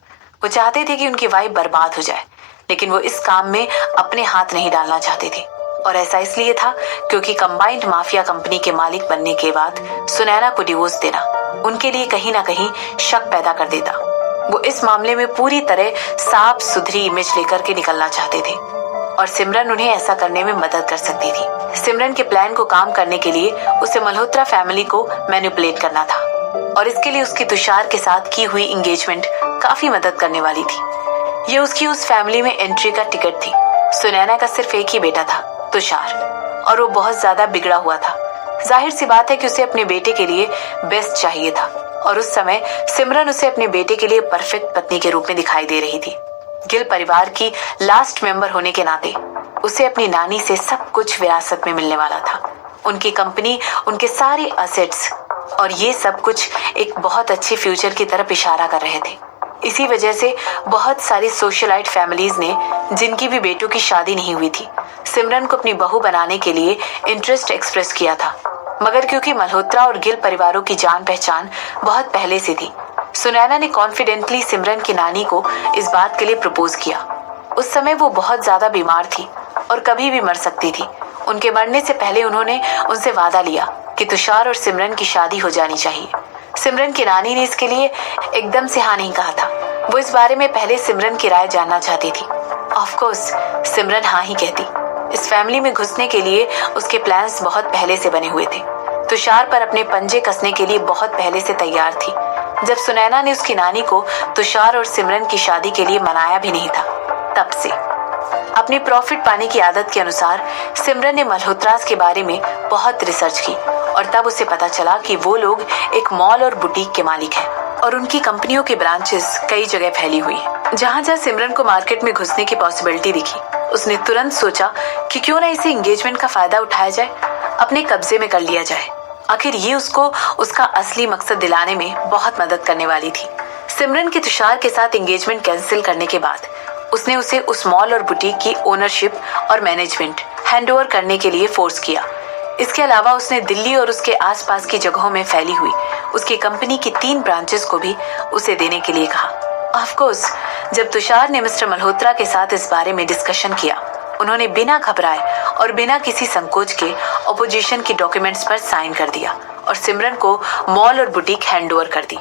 वो चाहते थे कि उनकी वाइफ बर्बाद हो जाए, लेकिन वो इस काम में अपने हाथ नहीं डालना चाहते थे। और ऐसा इसलिए था क्योंकि कंबाइंड माफिया कंपनी के मालिक बनने के बाद सुनैना को डिवोर्स देना उनके लिए कहीं ना कहीं शक पैदा कर देता। वो इस मामले में पूरी तरह साफ सुथरी इमेज लेकर के निकलना चाहते थे और सिमरन उन्हें ऐसा करने में मदद कर सकती थी। सिमरन के प्लान को काम करने के लिए उसे मल्होत्रा फैमिली को मैनिपुलेट करना था और इसके लिए उसकी तुषार के साथ की हुई एंगेजमेंट काफी मदद करने वाली थी। ये उसकी उस फैमिली में एंट्री का टिकट थी। सुनैना का सिर्फ एक ही बेटा था, तुषार, और वो बहुत ज्यादा बिगड़ा हुआ था। जाहिर सी बात है कि उसे अपने बेटे के लिए बेस्ट चाहिए था और उस समय सिमरन उसे अपने बेटे के लिए परफेक्ट पत्नी के रूप में दिखाई दे रही थी। गिल परिवार की लास्ट मेंबर होने के नाते उसे अपनी नानी से सब कुछ विरासत में मिलने वाला था। उनकी कंपनी, उनके सारे असेट्स, और ये सब कुछ एक बहुत अच्छे फ्यूचर की तरफ इशारा कर रहे थे। इसी वजह से बहुत सारी सोशलाइट फैमिलीज ने, जिनकी भी बेटों की शादी नहीं हुई थी, सिमरन को अपनी बहू बनाने के लिए इंटरेस्ट एक्सप्रेस किया था। मगर क्योंकि मल्होत्रा और गिल परिवारों की जान पहचान बहुत पहले से थी, सुनैना ने कॉन्फिडेंटली सिमरन की नानी को इस बात के लिए प्रपोज किया। उस समय वो बहुत ज्यादा बीमार थी और कभी भी मर सकती थी। उनके मरने से पहले उन्होंने उनसे वादा लिया कि तुषार और सिमरन की शादी हो जानी चाहिए। सिमरन की नानी ने इसके लिए एकदम से हाँ नहीं कहा था। वो इस बारे में पहले सिमरन की राय जानना चाहती थी। ऑफ कोर्स सिमरन हाँ ही कहती। इस फैमिली में घुसने के लिए उसके प्लान्स बहुत पहले से बने हुए थे। तुषार पर अपने पंजे कसने के लिए बहुत पहले से तैयार थी। जब सुनैना ने उसकी नानी को तुषार और सिमरन की शादी के लिए मनाया भी नहीं था, तब से अपनी प्रॉफिट पाने की आदत के अनुसार सिमरन ने मल्होत्रास के बारे में बहुत रिसर्च की और तब उसे पता चला कि वो लोग एक मॉल और बुटीक के मालिक हैं और उनकी कंपनियों के ब्रांचेस कई जगह फैली हुई हैं। जहां जहां सिमरन को मार्केट में घुसने की पॉसिबिलिटी दिखी, उसने तुरंत सोचा कि क्यों ना इसे एंगेजमेंट का फायदा उठाया जाए, अपने कब्जे में कर लिया जाए। आखिर ये उसको उसका असली मकसद दिलाने में बहुत मदद करने वाली थी। सिमरन के तुषार के साथ एंगेजमेंट कैंसिल करने के बाद उसने उसे उस मॉल और बुटीक की ओनरशिप और मैनेजमेंट हैंडओवर करने के लिए फोर्स किया। इसके अलावा उसने दिल्ली और उसके आसपास की जगहों में फैली हुई उसकी कंपनी की 3 ब्रांचेस को भी उसे देने के लिए कहा। ऑफ कोर्स जब तुषार ने मिस्टर मल्होत्रा के साथ इस बारे में डिस्कशन किया, उन्होंने बिना घबराए और बिना किसी संकोच के ऑपोजिशन की डॉक्यूमेंट्स पर साइन कर दिया और सिमरन को मॉल और बुटीक हैंडओवर कर दी।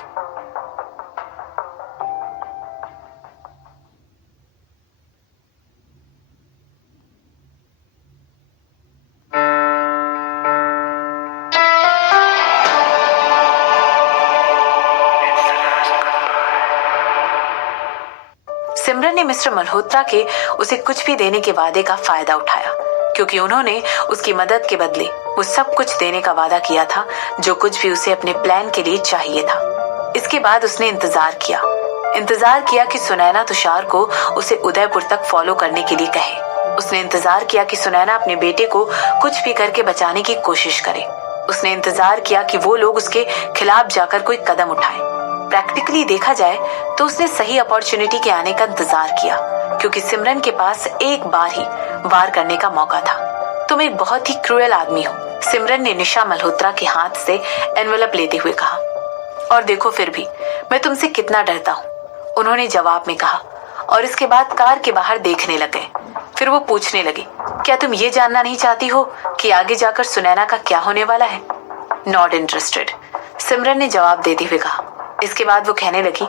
सिमरन ने मिस्टर मल्होत्रा के उसे कुछ भी देने के वादे का फायदा उठाया, क्योंकि उन्होंने उसकी मदद के बदले वो सब कुछ देने का वादा किया था जो कुछ भी उसे अपने प्लान के लिए चाहिए था। इसके बाद उसने इंतजार किया कि सुनैना तुषार को उसे उदयपुर तक फॉलो करने के लिए कहे। उसने इंतजार किया कि सुनैना अपने बेटे को कुछ भी करके बचाने की कोशिश करे। उसने इंतजार किया कि वो लोग उसके खिलाफ जाकर कोई कदम उठाएं। प्रैक्टिकली देखा जाए तो उसने सही अपॉर्चुनिटी के आने का इंतजार किया, क्योंकि सिमरन के पास एक बार ही वार करने का मौका था। तुम एक बहुत ही क्रूएल आदमी हो, सिमरन ने निशा मल्होत्रा के हाथ से एनवेलप लेते हुए कहा। और देखो फिर भी मैं तुमसे कितना डरता हूँ, उन्होंने जवाब में कहा और इसके बाद कार के बाहर देखने लगे। फिर वो पूछने लगे, क्या तुम ये जानना नहीं चाहती हो कि आगे जाकर सुनैना का क्या होने वाला है? नॉट इंटरेस्टेड, सिमरन ने जवाब देते हुए कहा। इसके बाद वो कहने लगी,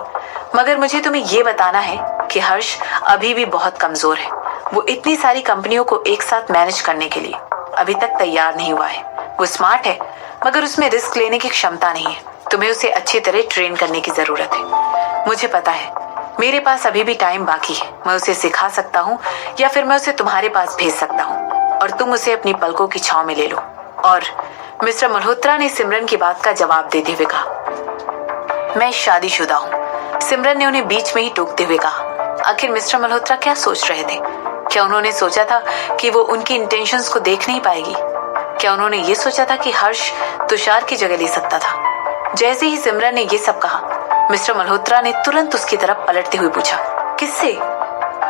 मगर मुझे तुम्हें ये बताना है कि हर्ष अभी भी बहुत कमजोर है। वो इतनी सारी कंपनियों को एक साथ मैनेज करने के लिए अभी तक तैयार नहीं हुआ है। वो स्मार्ट है मगर उसमें रिस्क लेने की क्षमता नहीं है। तुम्हें उसे अच्छी तरह ट्रेन करने की जरूरत है। मुझे पता है मेरे पास अभी भी टाइम बाकी है। मैं उसे सिखा सकता हूँ या फिर मैं उसे तुम्हारे पास भेज सकता हूँ और तुम उसे अपनी पलकों की छांव में ले लो। और मिस्टर मल्होत्रा ने सिमरन की बात का जवाब देते हुए कहा, मैं शादीशुदा हूँ। सिमरन ने उन्हें बीच में ही टोकते हुए कहा। आखिर मिस्टर मल्होत्रा क्या सोच रहे थे? क्या उन्होंने सोचा था कि वो उनकी इंटेंशंस को देख नहीं पाएगी? क्या उन्होंने ये सोचा था कि हर्ष तुषार की जगह ले सकता था? जैसे ही सिमरन ने ये सब कहा, मिस्टर मल्होत्रा ने तुरंत उसकी तरफ पलटते हुए पूछा, किससे?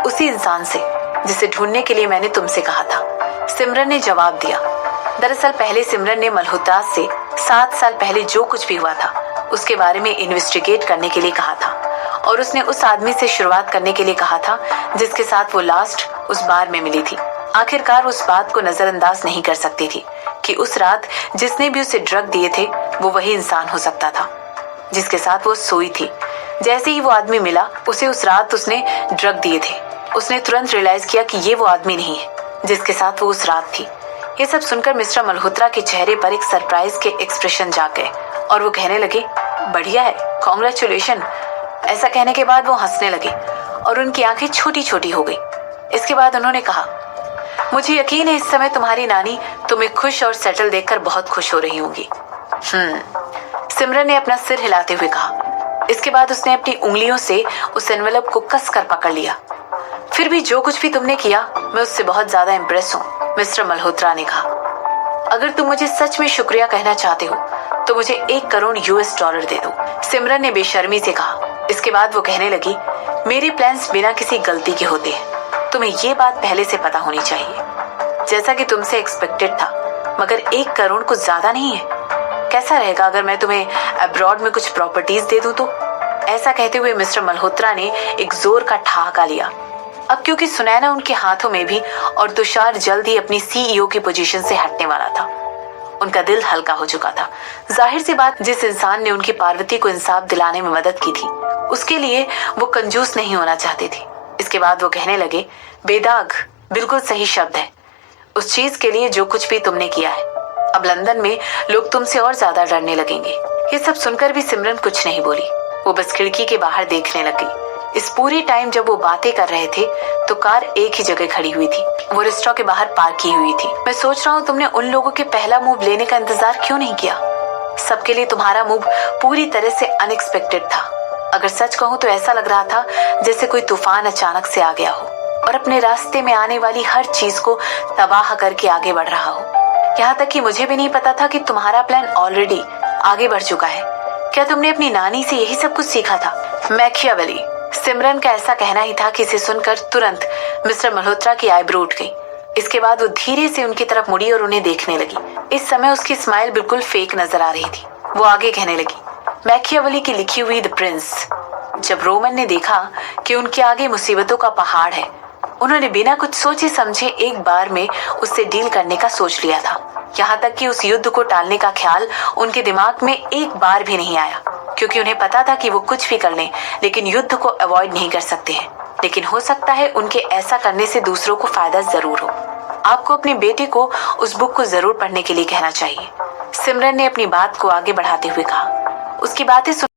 उसी इंसान से जिसे ढूंढने के लिए मैंने तुमसे कहा था, सिमरन ने जवाब दिया। दरअसल पहले सिमरन ने मल्होत्रा से 7 साल पहले जो कुछ भी हुआ था उसके बारे में इन्वेस्टिगेट करने के लिए कहा था और उसने उस आदमी से शुरुआत करने के लिए कहा था जिसके साथ वो लास्ट उस बार में मिली थी। आखिरकार उस बात को नजरअंदाज नहीं कर सकती थी कि उस रात जिसने भी उसे ड्रग दिए थे वो वही इंसान हो सकता था जिसके साथ वो सोई थी। जैसे ही वो आदमी मिला उसे उस रात उसने ड्रग दिए थे, उसने तुरंत रियलाइज किया कि ये वो आदमी नहीं है जिसके साथ वो उस रात थी। ये सब सुनकर मिस्टर मल्होत्रा के चेहरे पर एक सरप्राइज के एक्सप्रेशन जाग गए और वो कहने लगे, बढ़िया है, कॉन्ग्रेचुलेशन। ऐसा कहने के बाद वो हंसने लगे और उनकी आंखें छोटी छोटी हो गई। इसके बाद उन्होंने कहा, मुझे यकीन है इस समय तुम्हारी नानी तुम्हें खुश और सेटल देखकर बहुत खुश हो रही होंगी। सिमरन ने अपना सिर हिलाते हुए कहा। इसके बाद उसने अपनी उंगलियों से उस एनवेलप को कस कर पकड़ लिया। फिर भी जो कुछ भी तुमने किया, मैं उससे बहुत ज्यादा इम्प्रेस हूँ, मिस्टर मल्होत्रा ने कहा। अगर तुम मुझे सच में शुक्रिया कहना चाहते हो तो मुझे 1 करोड़ US$ दे दो, सिमरन ने बेशर्मी से कहा। इसके बाद वो कहने लगी, मेरे प्लान्स बिना किसी गलती के होते हैं, तुम्हें ये बात पहले से पता होनी चाहिए, जैसा कि तुमसे एक्सपेक्टेड था, मगर 1 करोड़ कुछ ज्यादा नहीं है। कैसा रहेगा अगर मैं तुम्हें अब्रॉड में कुछ प्रॉपर्टीज दे दूं तो? ऐसा कहते हुए मिस्टर मल्होत्रा ने एक जोर का ठहाका लिया। अब क्योंकि सुनैना उनके हाथों में भी और तुषार जल्द ही अपनी CEO की पोजीशन से हटने वाला था, उनका दिल हल्का हो चुका था। जाहिर सी बात, जिस इंसान ने उनकी पार्वती को इंसाफ दिलाने में मदद की थी, उसके लिए वो कंजूस नहीं होना चाहते थे। इसके बाद वो कहने लगे, बेदाग बिल्कुल सही शब्द है उस चीज के लिए जो कुछ भी तुमने किया है। अब लंदन में लोग तुमसे और ज्यादा डरने लगेंगे। ये सब सुनकर भी सिमरन कुछ नहीं बोली, वो बस खिड़की के बाहर देखने लगी। इस पूरी टाइम जब वो बातें कर रहे थे तो कार एक ही जगह खड़ी हुई थी, वो रेस्टोरेंट के बाहर पार्क की हुई थी। मैं सोच रहा हूँ तुमने उन लोगों के पहला मूव लेने का इंतजार क्यों नहीं किया? सबके लिए तुम्हारा मूव पूरी तरह से अनएक्सपेक्टेड था। अगर सच कहूँ तो ऐसा लग रहा था जैसे कोई तूफान अचानक से आ गया हो और अपने रास्ते में आने वाली हर चीज को तबाह करके आगे बढ़ रहा हो। यहाँ तक कि मुझे भी नहीं पता था कि तुम्हारा प्लान ऑलरेडी आगे बढ़ चुका है। क्या तुमने अपनी नानी से यही सब कुछ सीखा था? मैकियावेली, सिमरन का ऐसा कहना ही था कि इसे सुनकर तुरंत मिस्टर मल्होत्रा की आईब्रो उठ गई। इसके बाद वो धीरे से उनकी तरफ मुड़ी और उन्हें देखने लगी। इस समय उसकी स्माइल बिल्कुल फेक नजर आ रही थी। वो आगे कहने लगी, मैकियावेली की लिखी हुई द प्रिंस। जब रोमन ने देखा कि उनके आगे मुसीबतों का पहाड़ है, उन्होंने बिना कुछ सोचे समझे एक बार में उससे डील करने का सोच लिया था। यहाँ तक कि उस युद्ध को टालने का ख्याल उनके दिमाग में एक बार भी नहीं आया, क्योंकि उन्हें पता था कि वो कुछ भी कर लें लेकिन युद्ध को अवॉइड नहीं कर सकते हैं। लेकिन हो सकता है उनके ऐसा करने से दूसरों को फायदा जरूर हो। आपको अपने बेटे को उस बुक को जरूर पढ़ने के लिए कहना चाहिए, सिमरन ने अपनी बात को आगे बढ़ाते हुए कहा। उसकी बातें